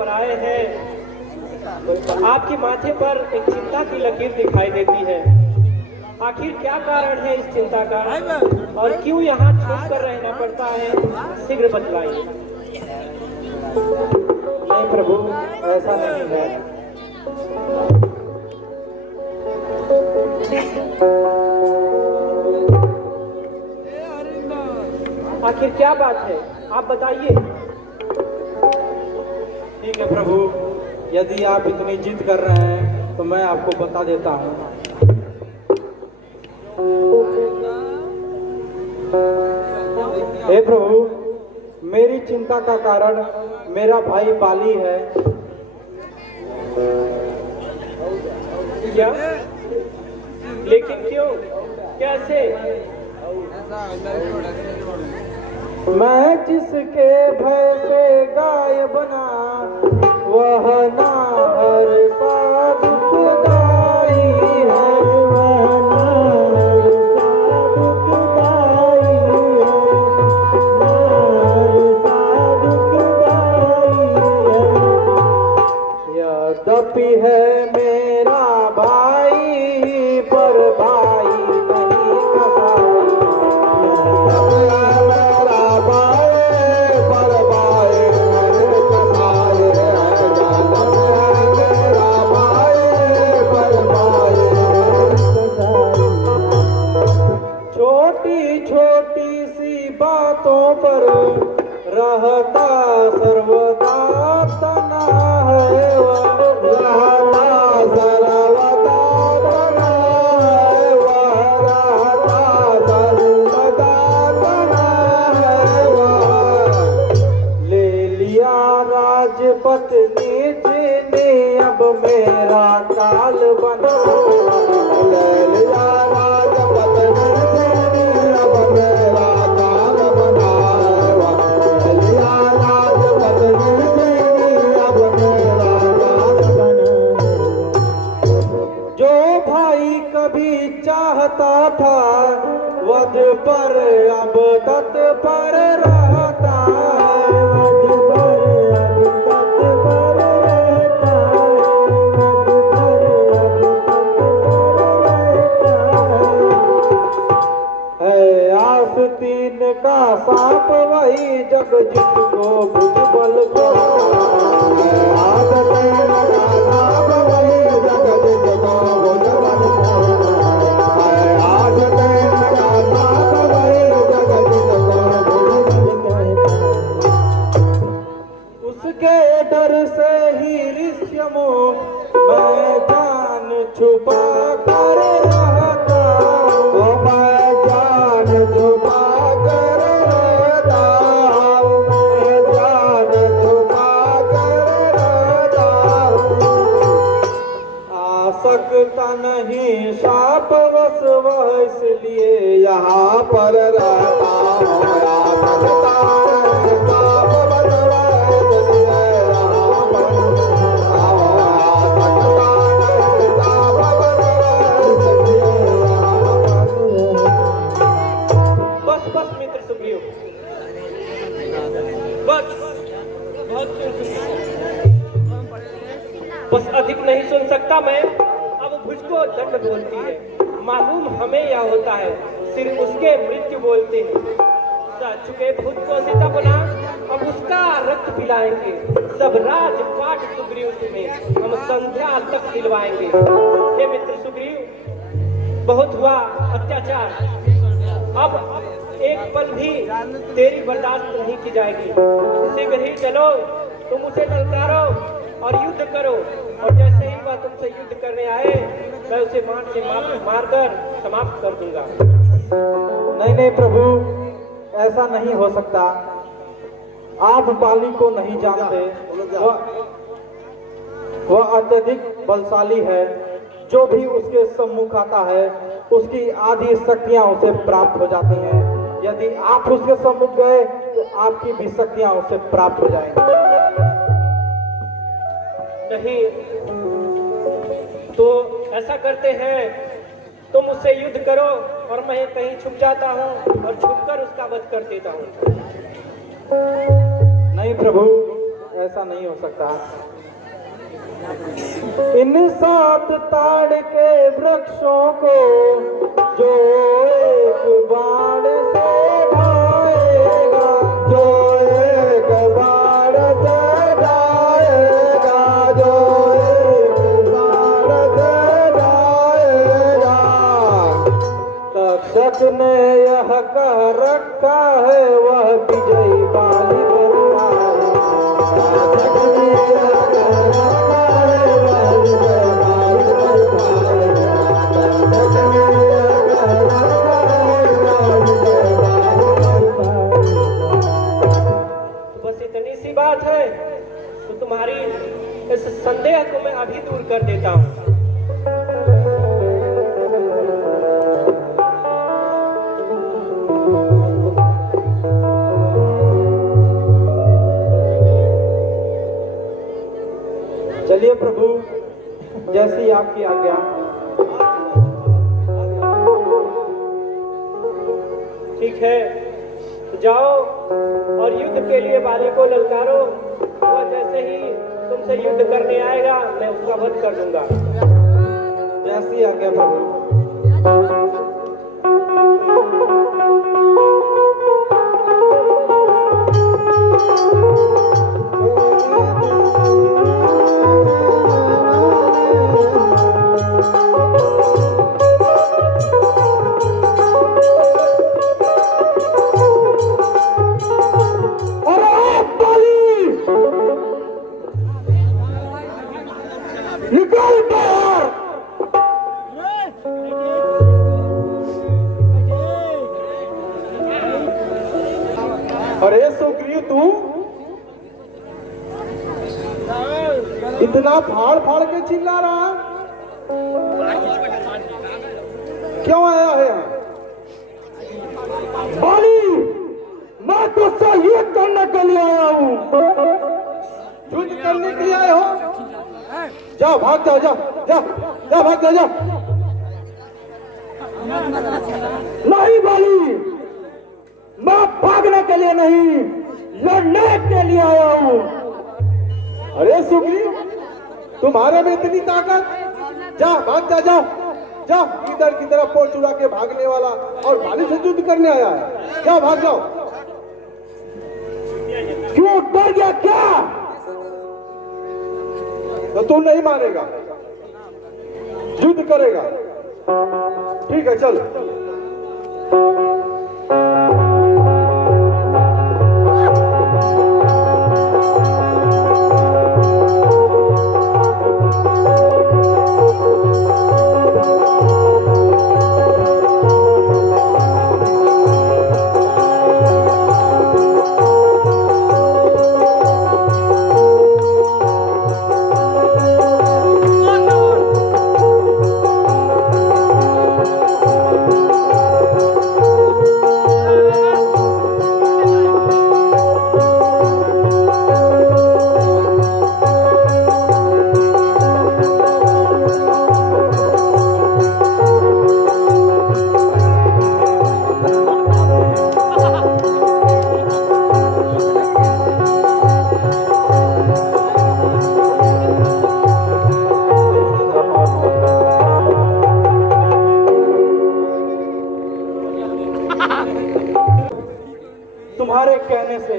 पर आए हैं, आपके माथे पर एक चिंता की लकीर दिखाई देती है। आखिर क्या कारण है इस चिंता का और क्यों यहाँ छुप कर रहना पड़ता है, शीघ्र बतलाइए। नहीं प्रभु, ऐसा नहीं है। आखिर क्या बात है, आप बताइए। ठीक है प्रभु, यदि आप इतनी जिद कर रहे हैं तो मैं आपको बता देता हूँ। हे प्रभु, मेरी चिंता का कारण मेरा भाई बाली है। क्या? लेकिन क्यों, कैसे? मैं जिसके भय से गाय बना, वह ना हर दुखदाई है, वह ना हर दुखदाई है, ना हर दुखदाई है। यद्यपि है मेरा भाई, पर भाई नहीं कसाई। छोटी सी बातों पर रहता सर्वदा तना है, रहता सर्वदा तना है, रहता सर्वदा तना है। ले लिया राजपथ ने अब मेरा काल बना, ले लिया राजपथ चाहता था वध पर, अब तत्पर रहता है, वध पर अब तत्पर रहता है। आस्तीन का सांप वही जग जिसको भुजबल को, आस्तीन का सांप वही जग जिसको भुजबल को, उसके डर से ही ऋष्यमो मैं जान छुपा कर रहता हूँ, मैं जान छुपा कर रहता हूँ, मैं जान छुपा कर रहता हूँ। आ सकता नहीं शाप बस वह, इसलिए यहाँ पर रहता हूँ। आ सकता नहीं शाप बस वह, इसलिए यहाँ पर बस बस मित्र सुग्रीव, बस बहुत बस अधिक नहीं सुन सकता मैं। अब भुजको दंड बोलती है, मालूम हमें यह होता है, सिर्फ उसके मृत्यु बोलते हैं। सह चुके भूत को सीता बना, अब उसका रक्त पिलाएंगे, सब राजपाट सुग्रीव में हम संध्या तक दिलवाएंगे। हे मित्र सुग्रीव, बहुत हुआ अत्याचार, अब एक पल भी तेरी बर्दाश्त नहीं की जाएगी। शीघ्र ही चलो, तुम उसे ललकारो और युद्ध करो, और जैसे ही वह तुमसे युद्ध करने आए मैं उसे मारकर समाप्त कर दूंगा। नहीं नहीं प्रभु, ऐसा नहीं हो सकता। आप बाली को नहीं जानते, वह अत्यधिक बलशाली है। जो भी उसके सम्मुख आता है उसकी आधी शक्तियां उसे प्राप्त हो जाती हैं। यदि आप उसके सम्मुख गए तो आपकी भी शक्तियां उसे प्राप्त हो जाएंगी। नहीं तो ऐसा करते हैं, तुम उससे युद्ध करो और मैं कहीं छुप जाता हूँ और छुपकर उसका वध कर देता हूँ। नहीं प्रभु, ऐसा नहीं हो सकता। इन 7 ताड़ के वृक्षों को जो एक बाण से ढाएगा, जो एक बाण से ढाएगा, जो एक बाण से ढाएगा। तक्षक ने यह कह रखा है वह विजयी बाली बनवाएगा। तक्षक ने यह कह रखा है वह विजयी बाली बनवाएगा। तक्षक ने यह कह रखा है वह विजयी बाली बनवाएगा। बस इतनी सी बात है तो तुम्हारी इस संदेह को मैं अभी दूर कर देता हूँ। चलिए प्रभु, जैसी आपकी आज्ञा। ठीक है, तो जाओ और युद्ध के लिए बाली को ललकारो। वह जैसे ही तुमसे युद्ध करने आएगा मैं उसका वध कर दूंगा। जैसी आज्ञा प्रभु। अरे सुग्रीव, तू इतना फाड़ फाड़ के चिल्ला रहा, क्यों आया है यहाँ? बाली, मैं तुझसे युद्ध करने के लिए आया हूँ। युद्ध करने के लिए आए हो? जाओ, भाग जाओ, जाओ जाओ जाओ, भाग जाओ, जाओ। नहीं बाली, मैं भागने के लिए नहीं, लड़ने के लिए आया हूँ। अरे सुग्रीव, तुम्हारे में इतनी ताकत? जा, भाग जा, जाओ जाओ। इधर की तरफ पोल चुरा के भागने वाला और बाली से युद्ध करने आया है। जाओ, भाग जाओ। क्यों डर गया क्या? तो तू नहीं मानेगा, युद्ध करेगा। ठीक है, चल। तुम्हारे कहने से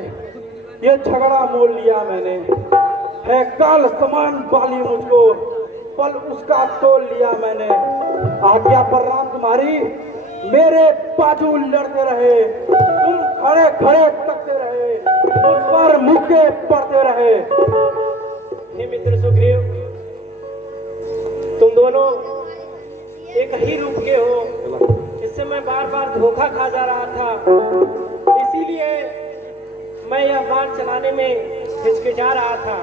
ये झगड़ा मोल लिया मैंने। है काल समान बाली मुझको, पल उसका तोल लिया मैंने। आज्ञा पर राम तुम्हारी, मेरे बाजू लड़ते रहे, तुम खड़े खड़े तकते रहे, मुझ पर मुक्के पड़ते रहे। हे मित्र सुग्रीव, तुम दोनों एक ही रूप के हो। इससे मैं बार बार धोखा खा जा रहा था, इसीलिए मैं यह बाण चलाने में हिचकिचा रहा था।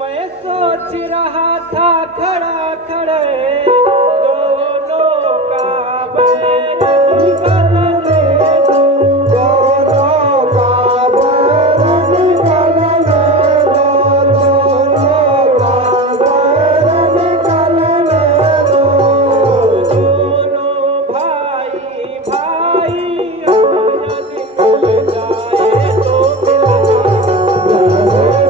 मैं सोच रहा था खड़ा खड़े दोनों का बैर निकलने दो, दोनों का बैर निकलने दो, दोनों का बैर निकलने दो। दोनों भाई भाई अब यदि मिल जाए तो मिल जाए।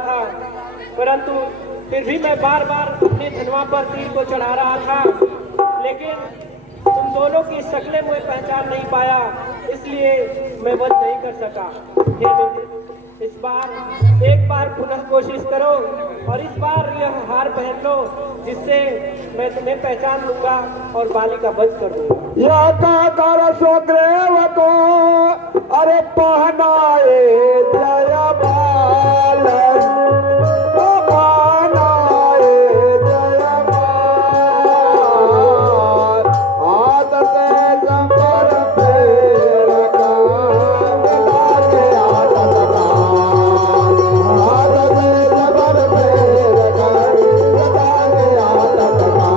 था, परंतु फिर भी मैं बार बार अपने धनवा पर तीर को चढ़ा रहा था, लेकिन तुम दोनों की शक्लें मुझे पहचान नहीं पाया, इसलिए मैं वध नहीं कर सका। हे मित्र, इस बार एक बार पुनः कोशिश करो और इस बार यह हार पहन लो, जिससे मैं तुम्हें पहचान लूंगा और बाली का वध कर दूंगा। या कर सुग्रीव को अरे पहनाए जय बाल, पहनाए जय बाल, हाथ से जबर पे रखा लागे हाथ तकान, हाथ से जबर पे रखा लागे हाथ तकान,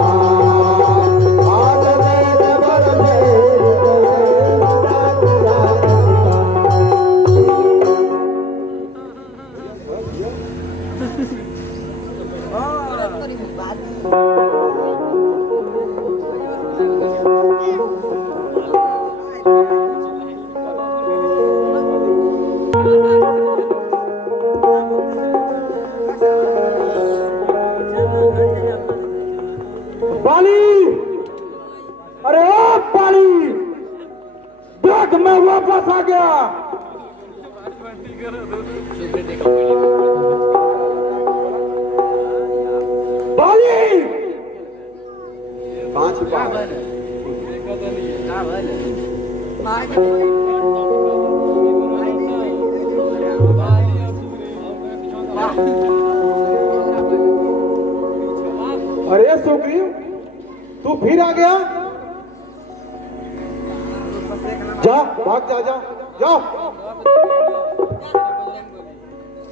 हाथ से जबर पे बाली, अरे ओ बाली, देख मैं वापस आ गया। बाली, अरे सुग्रीव, तू फिर आ गया? जा, भाग जा, जा, जा।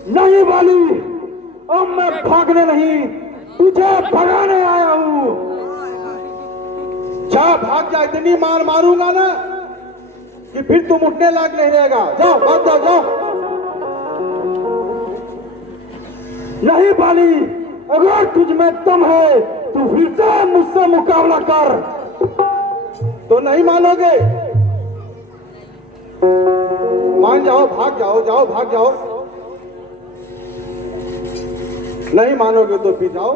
नहीं बाली, अब मैं भागने नहीं, तुझे भगाने आया हूँ। जा, भाग जा, इतनी मार मारूंगा ना कि फिर तुम उठने लायक नहीं रहेगा। जाओ, भाग जाओ, जाओ। नहीं बाली, अगर तुझ में दम है तू फिर से मुझसे मुकाबला कर। तो नहीं मानोगे? मान जाओ, भाग जाओ, जाओ, भाग जाओ। नहीं मानोगे तो फिर जाओ।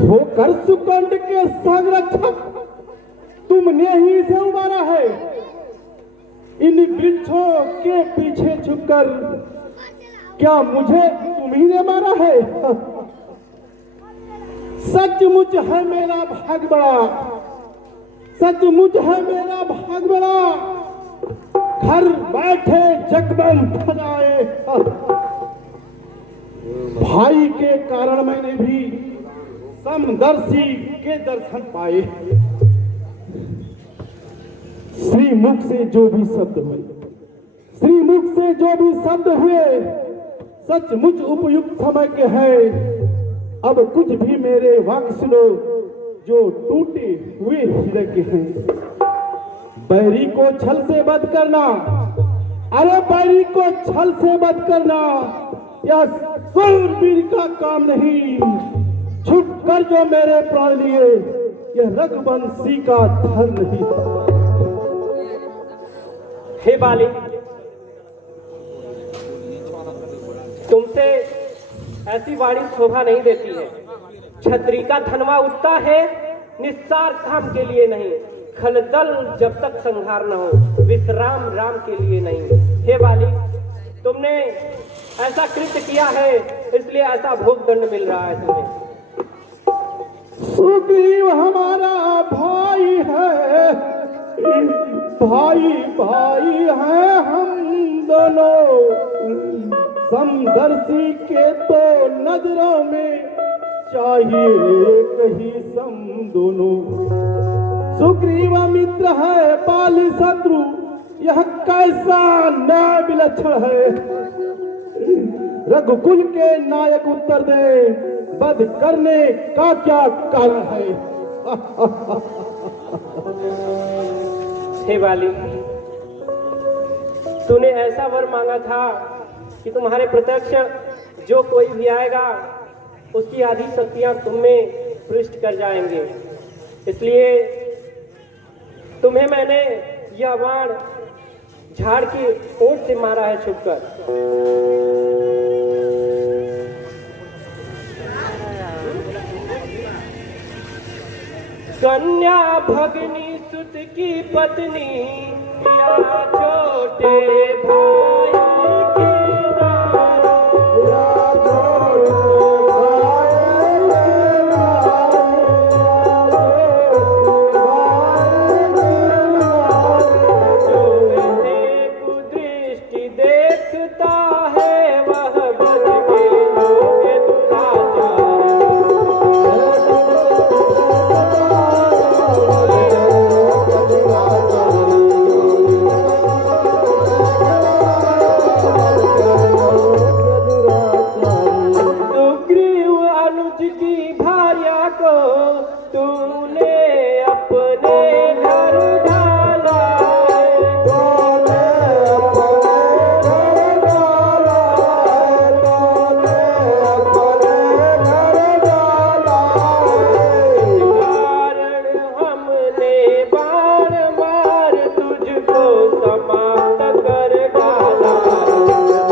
वो कर सुकंड के संरक्षक तुमने ही से उबारा है। इन वृक्षों के पीछे छुपकर क्या मुझे तुम ही ने मारा है? सचमुच है मेरा भाग बड़ा, सचमुच है मेरा भाग बड़ा। घर बैठे जगबल फनाए, भाई के कारण मैंने भी समदर्शी के दर्शन पाए। श्रीमुख से जो भी शब्द हुए, श्रीमुख से जो भी शब्द हुए सचमुच उपयुक्त समय के हैं। अब कुछ भी मेरे वाक्य सुनो जो टूटे हुए हृदय के हैं। बैरी को छल से वध करना, अरे बैरी को छल से वध करना यह सूरवीर का काम नहीं। छुट कर जो मेरे प्राण लिए यह रघुवंशी का धर्म नहीं। हे बाली, तुमसे ऐसी वाणी शोभा नहीं देती है। छतरी का धनवा उठता है निस्सार काम के लिए नहीं, खलदल जब तक संहार न हो, विश्राम राम के लिए नहीं। हे बाली, तुमने ऐसा कृत्य किया है, इसलिए ऐसा भोग दंड मिल रहा है तुम्हें। सुग्रीव हमारा भाई है, भाई भाई है हम दोनों, समदर्शी के तो नजरों में चाहिए कहीं सम दोनों। सुग्रीव मित्र है बाली शत्रु, यह कैसा न्याय विलक्षण है। रघुकुल के नायक उत्तर दे, वध करने का क्या कारण है। हे बाली, तूने ऐसा वर मांगा था कि तुम्हारे प्रत्यक्ष जो कोई भी आएगा उसकी आधी शक्तियां तुम में पृष्ठ कर जाएंगे, इसलिए तुम्हें मैंने यह बाण झाड़ की ओर से मारा है छुपकर। कन्या भगनी सुत की पत्नी या छोटे भाई की नारी, या छोटे भाई की नारी, जो इन्हें कुदृष्टि देखता है वह बन के लोग दुराचारी। तूने अपने घर डाला, तूने अपने घर डाला, तूने अपने घर डाला, कारण हमने बाण मार तुझको समाप्त कर डाला,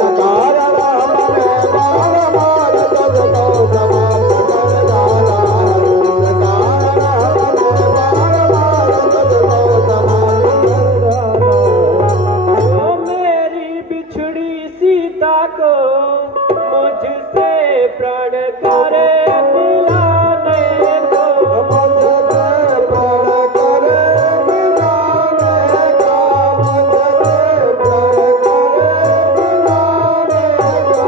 कारण हमने बाण मार तुझको समाप्त कर डाला। सीता को मुझसे प्रण करे मिलाने को, मुझसे प्रण करे मिलाने को, मुझसे प्रण करे मिलाने को।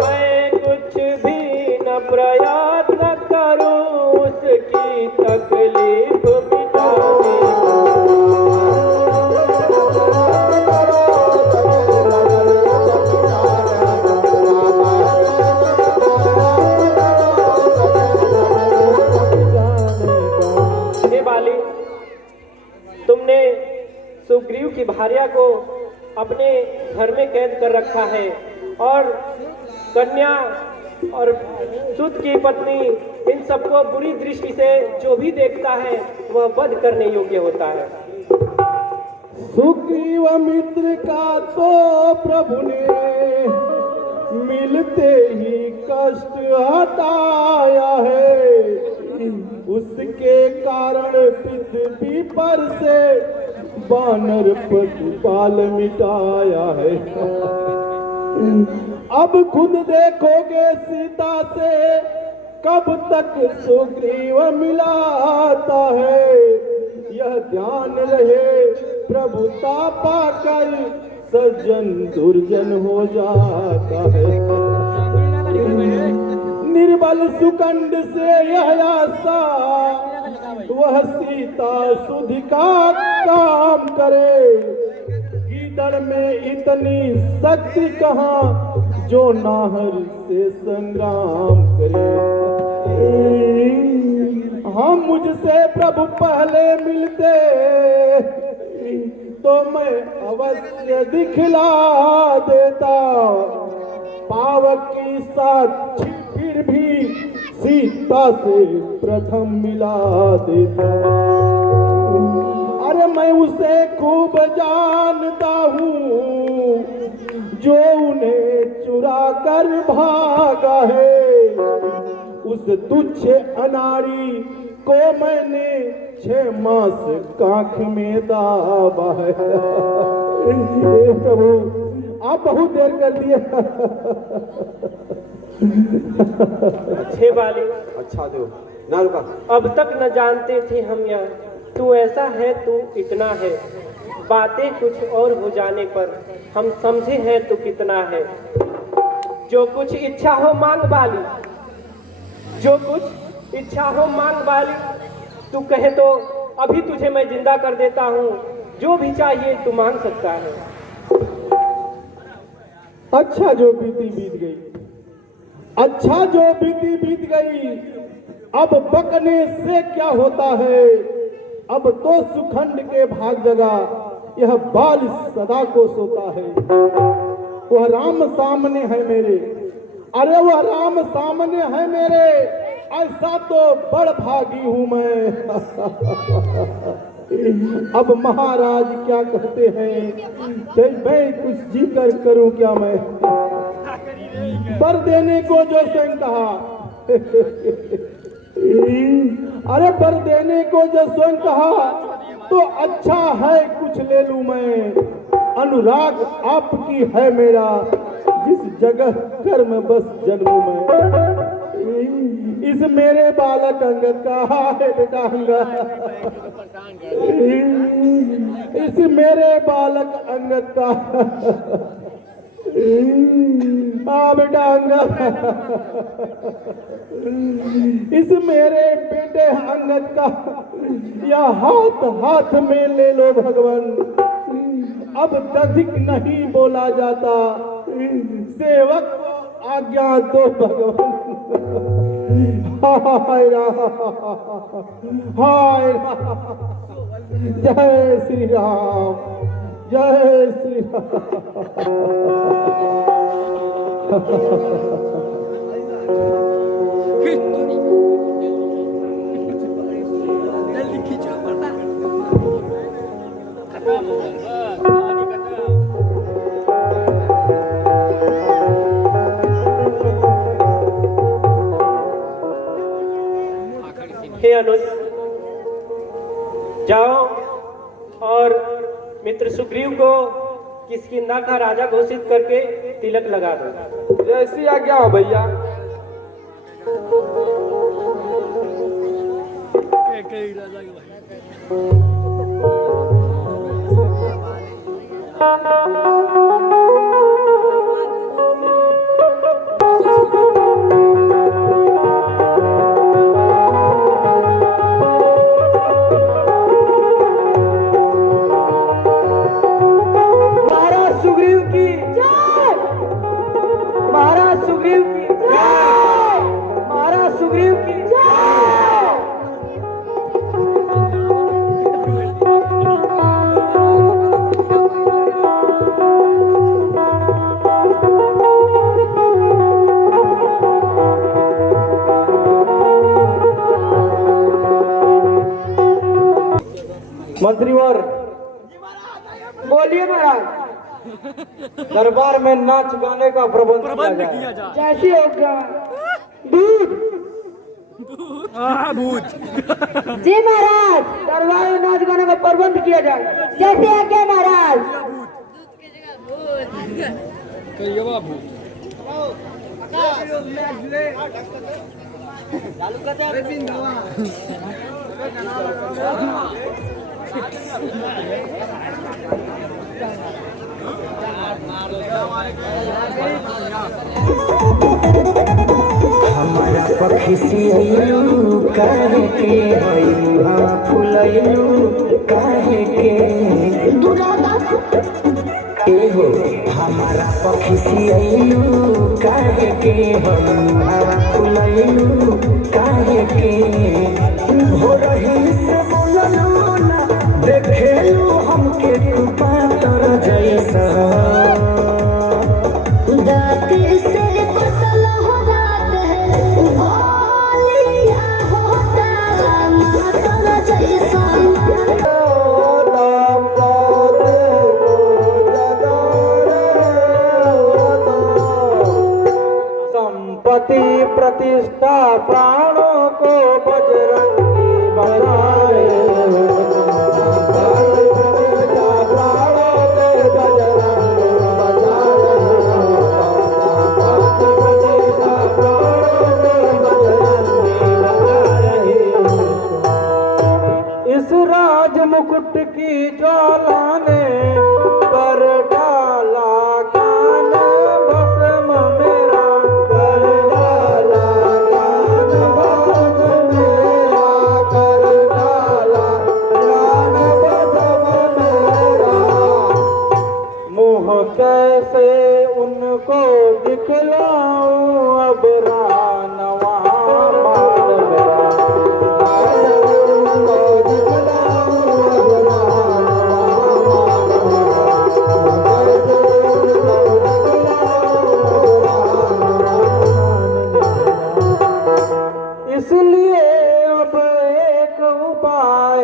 मैं कुछ भी न प्रयत्न करूं उसकी तकलीफ मिटाने को। तुमने सुग्रीव की भार्या को अपने घर में कैद कर रखा है और कन्या और सुत की पत्नी इन सबको बुरी दृष्टि से जो भी देखता है वह वध करने योग्य होता है। सुग्रीव मित्र का तो प्रभु ने मिलते ही कष्ट हटाया है, उसके कारण पृथ्वी पर से वानर पशुपाल मिटाया है। अब खुद देखोगे सीता से कब तक सुग्रीव मिलाता है, यह ध्यान रहे प्रभुता पाकर सज्जन दुर्जन हो जाता है। निर्बल सुकंड से यह आशा वह सीता सुधि का काम करे, गीदड़ में इतनी शक्ति कहाँ जो नाहर से संग्राम करे। हम मुझसे प्रभु पहले मिलते तो मैं अवश्य दिखला देता, पावक की साक्षी फिर भी सीता से प्रथम मिला देता। अरे मैं उसे खूब जानता हूँ जो उन्हें चुरा कर भागा है, उस तुच्छ अनाड़ी को मैंने 6 मास कांख में दाबा है। हे प्रभु, आप बहुत देर कर दिए। अच्छे बाली, अच्छा दो ना रुका। अब तक न जानते थे हम यह, तू ऐसा है तू इतना है। बातें कुछ और हो जाने पर हम समझे हैं तू कितना है। जो कुछ इच्छा हो मांग बाली, जो कुछ इच्छा हो मांग बाली। तू कहे तो अभी तुझे मैं जिंदा कर देता हूँ, जो भी चाहिए तू मांग सकता है। अच्छा जो बीती बीत गई, अच्छा जो बीती बीत गई, अब बकने से क्या होता है। अब तो सुखंड के भाग जगा, यह बाल सदा को सोता है। वह राम सामने है मेरे, अरे वह राम सामने है मेरे, ऐसा तो बड़ भागी हूं मैं। अब महाराज क्या कहते हैं कि मैं कुछ जी कर करूं क्या मैं। बर देने को जो स्वयं कहा, अरे बर देने को जो स्वयं कहा, तो अच्छा है कुछ ले लूं मैं। अनुराग आपकी है मेरा, जिस जगह कर्म बस जन्मू मैं। इस मेरे बालक अंगद का है बेटा अंगद, इस मेरे बालक अंगद का, हाँ बेटा अंगद, इस मेरे बेटे अंगद का या हाथ हाथ में ले लो भगवान। अब अधिक नहीं बोला जाता, सेवक को आज्ञा दो भगवान। हाय राम, हाय राम, जय श्री राम, जय श्री हे अनुज, जाओ और मित्र सुग्रीव को किष्किंधा का राजा घोषित करके तिलक लगा दो। जैसी आज्ञा हो भैया। मंत्रीवर, बोलिए महाराज। दरबार में नाच गाने का प्रबंध किया जाए। जैसी होगा भूत जी महाराज, दरबार में नाच गाने का प्रबंध किया जाए। जैसे आज्ञा महाराज। हमारा पक्षी सियलू काहे के हयुहा फुलैलू काहे के एहो हमारा पक्षी सियलू काहे के हयुहा फुलैलू काहे के हो रही से बोललू ना देखेलू हमके कृपा तर जैसा दाती से कतल हो जाते हैं बोलिया होता माता जैसा संपत्ति प्रतिष्ठा मुकुट की ज्वाला ने कर डाला ज्ञान भस्म मेरा, कर डाला ज्ञान भस्म मेरा, कर डाला ज्ञान भस्म मेरा। मुँह कैसे उनको दिखलाऊं अब रानवा मान मेरा, इसलिए अब एक उपाय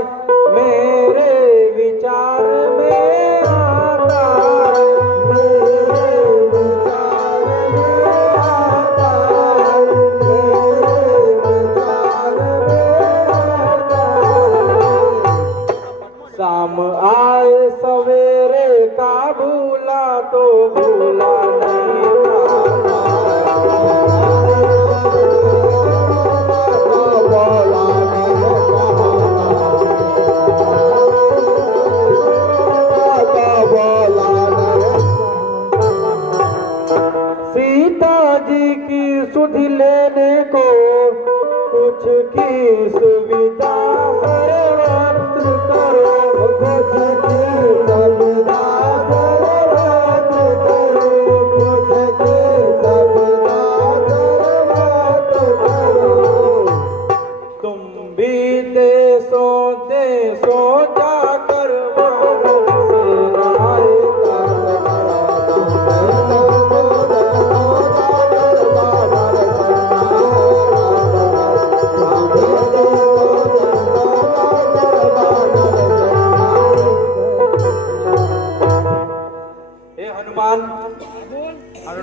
मेरे विचार में आता है, मेरे विचार में आता है, मेरे विचार में आता है। शाम आए सवेरे का भूला तो भूला नहीं सीता जी की सुध लेने को कुछ की सुविधा सर्वत्र करो, कुछ की सुविधा सर्वत्र करो, कुछ की सुविधा सर्वत्र करो। तुम भी देशों देशों जाकर वानर से राय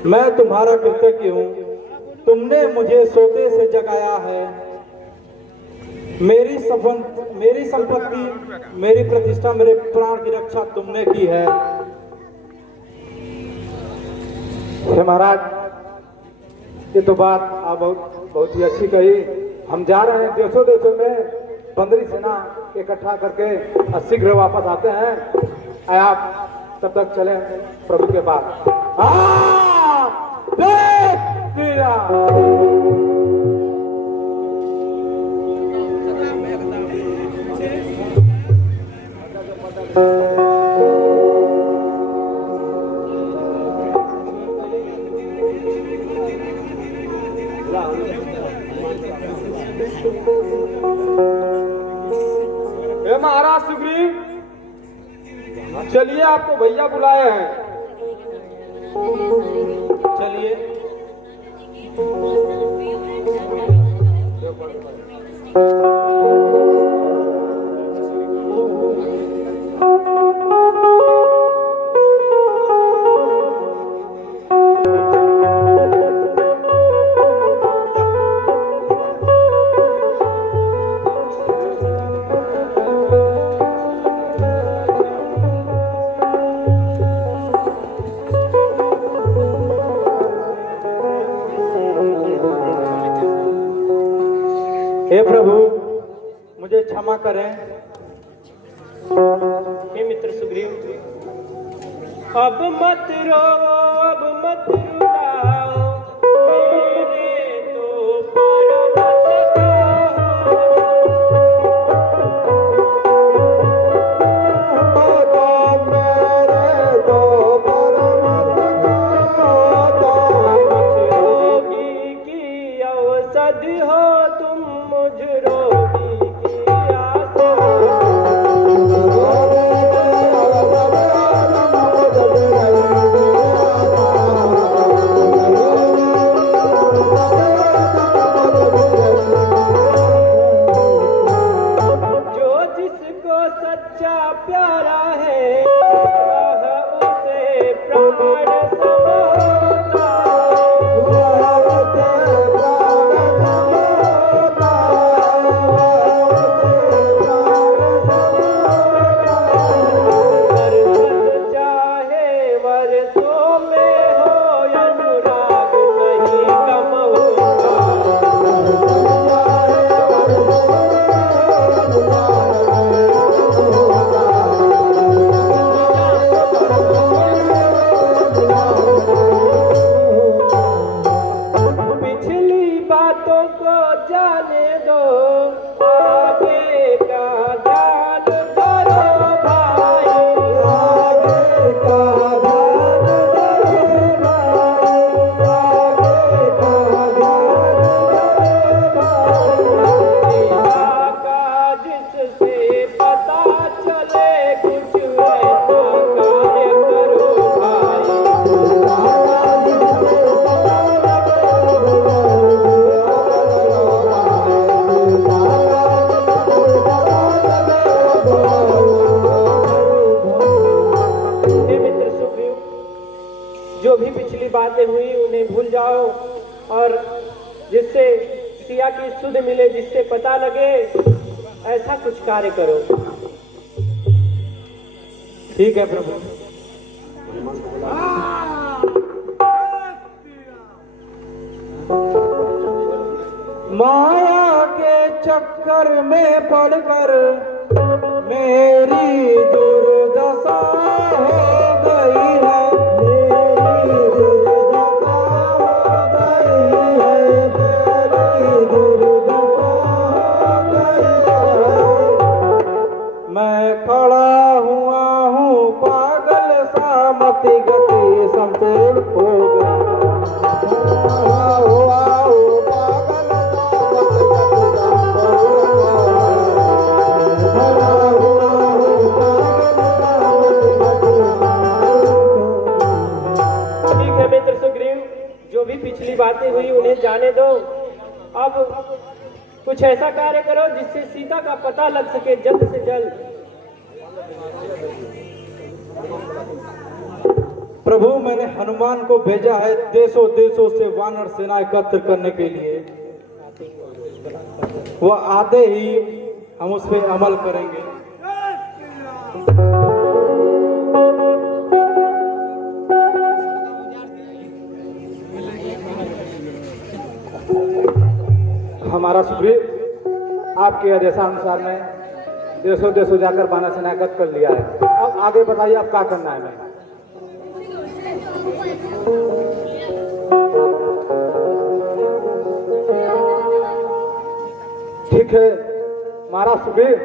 मैं तुम्हारा कृतज्ञ हूँ, तुमने मुझे सोते से जगाया है। मेरी संपत्ति, मेरी प्रतिष्ठा, मेरे प्राण की रक्षा तुमने की है। हे महाराज, ये तो बात आप बहुत ही अच्छी कही। हम जा रहे हैं देशों देशों में बंदरी सेना इकट्ठा करके और शीघ्र वापस आते हैं। आप तब तक चलें प्रभु के पास। जय श्री राम। हे महाराज सुग्रीव, चलिए आपको भैया बुलाए हैं। चलिए। हे प्रभु, मुझे क्षमा करें। हे मित्र सुग्रीव, अब मत रो, अब मत रुलाओ, मेरे तो पर्वत रोगी की औषधि हो तुम, मुझ रोगी की आशा। जो जिसको सच्चा प्यारा है, वह उसे प्राण समझता दर्शन चाहे वर्षों में हो, अनुराग नहीं कम होता। हुई उन्हें भूल जाओ और जिससे सिया की सुध मिले, जिससे पता लगे, ऐसा कुछ कार्य करो। ठीक है प्रभु। माया के चक्कर में पड़कर मेरी दुर्दशा हो गई है, मेरी दुर्दशा हो गई है, मेरी दुर्दशा हो गई है। मैं खड़ा हुआ हूँ पागल सा, मति गति संपूर्ण हो गई। पिछली बातें हुई उन्हें जाने दो। अब कुछ ऐसा कार्य करो जिससे सीता का पता लग सके जल्द से जल्द। प्रभु, मैंने हनुमान को भेजा है देशों देशों से वानर सेना एकत्र करने के लिए। वह आते ही हम उस पर अमल करेंगे। हमारा सुग्रीव आपके आदेशानुसार में देशों देशों जाकर वानर सेना एकत्र कर लिया है। अब आगे बताइए, अब क्या करना है? मैं ठीक है महाराज सुग्रीव,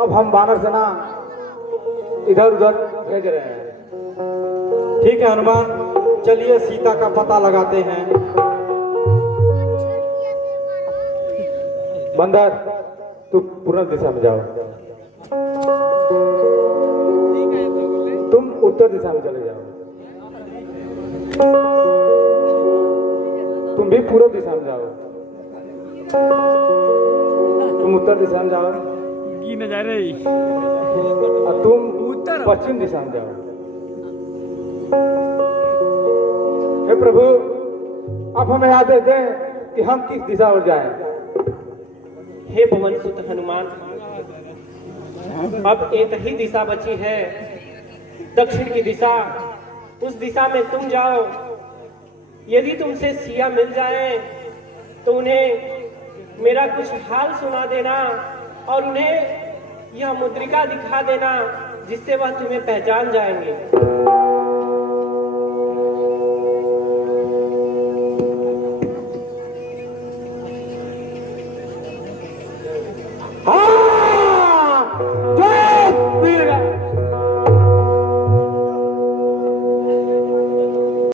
अब हम वानर सेना इधर उधर भेज रहे हैं। ठीक है हनुमान, चलिए सीता का पता लगाते हैं। बंदर, तू पूर्व दिशा में जाओ, तुम उत्तर दिशा में चले जाओ, तुम भी पूर्व दिशा में जाओ, तुम उत्तर दिशा में जाओ, जा रही और तुम पश्चिम दिशा में जाओ। हे प्रभु, अब हमें आदेश दें कि हम किस दिशा ओर जाएं। हे पवन सुत हनुमान, अब एक ही दिशा बची है, दक्षिण की दिशा। उस दिशा में तुम जाओ। यदि तुमसे सिया मिल जाए तो उन्हें मेरा कुछ हाल सुना देना और उन्हें यह मुद्रिका दिखा देना, जिससे वह तुम्हें पहचान जाएंगे।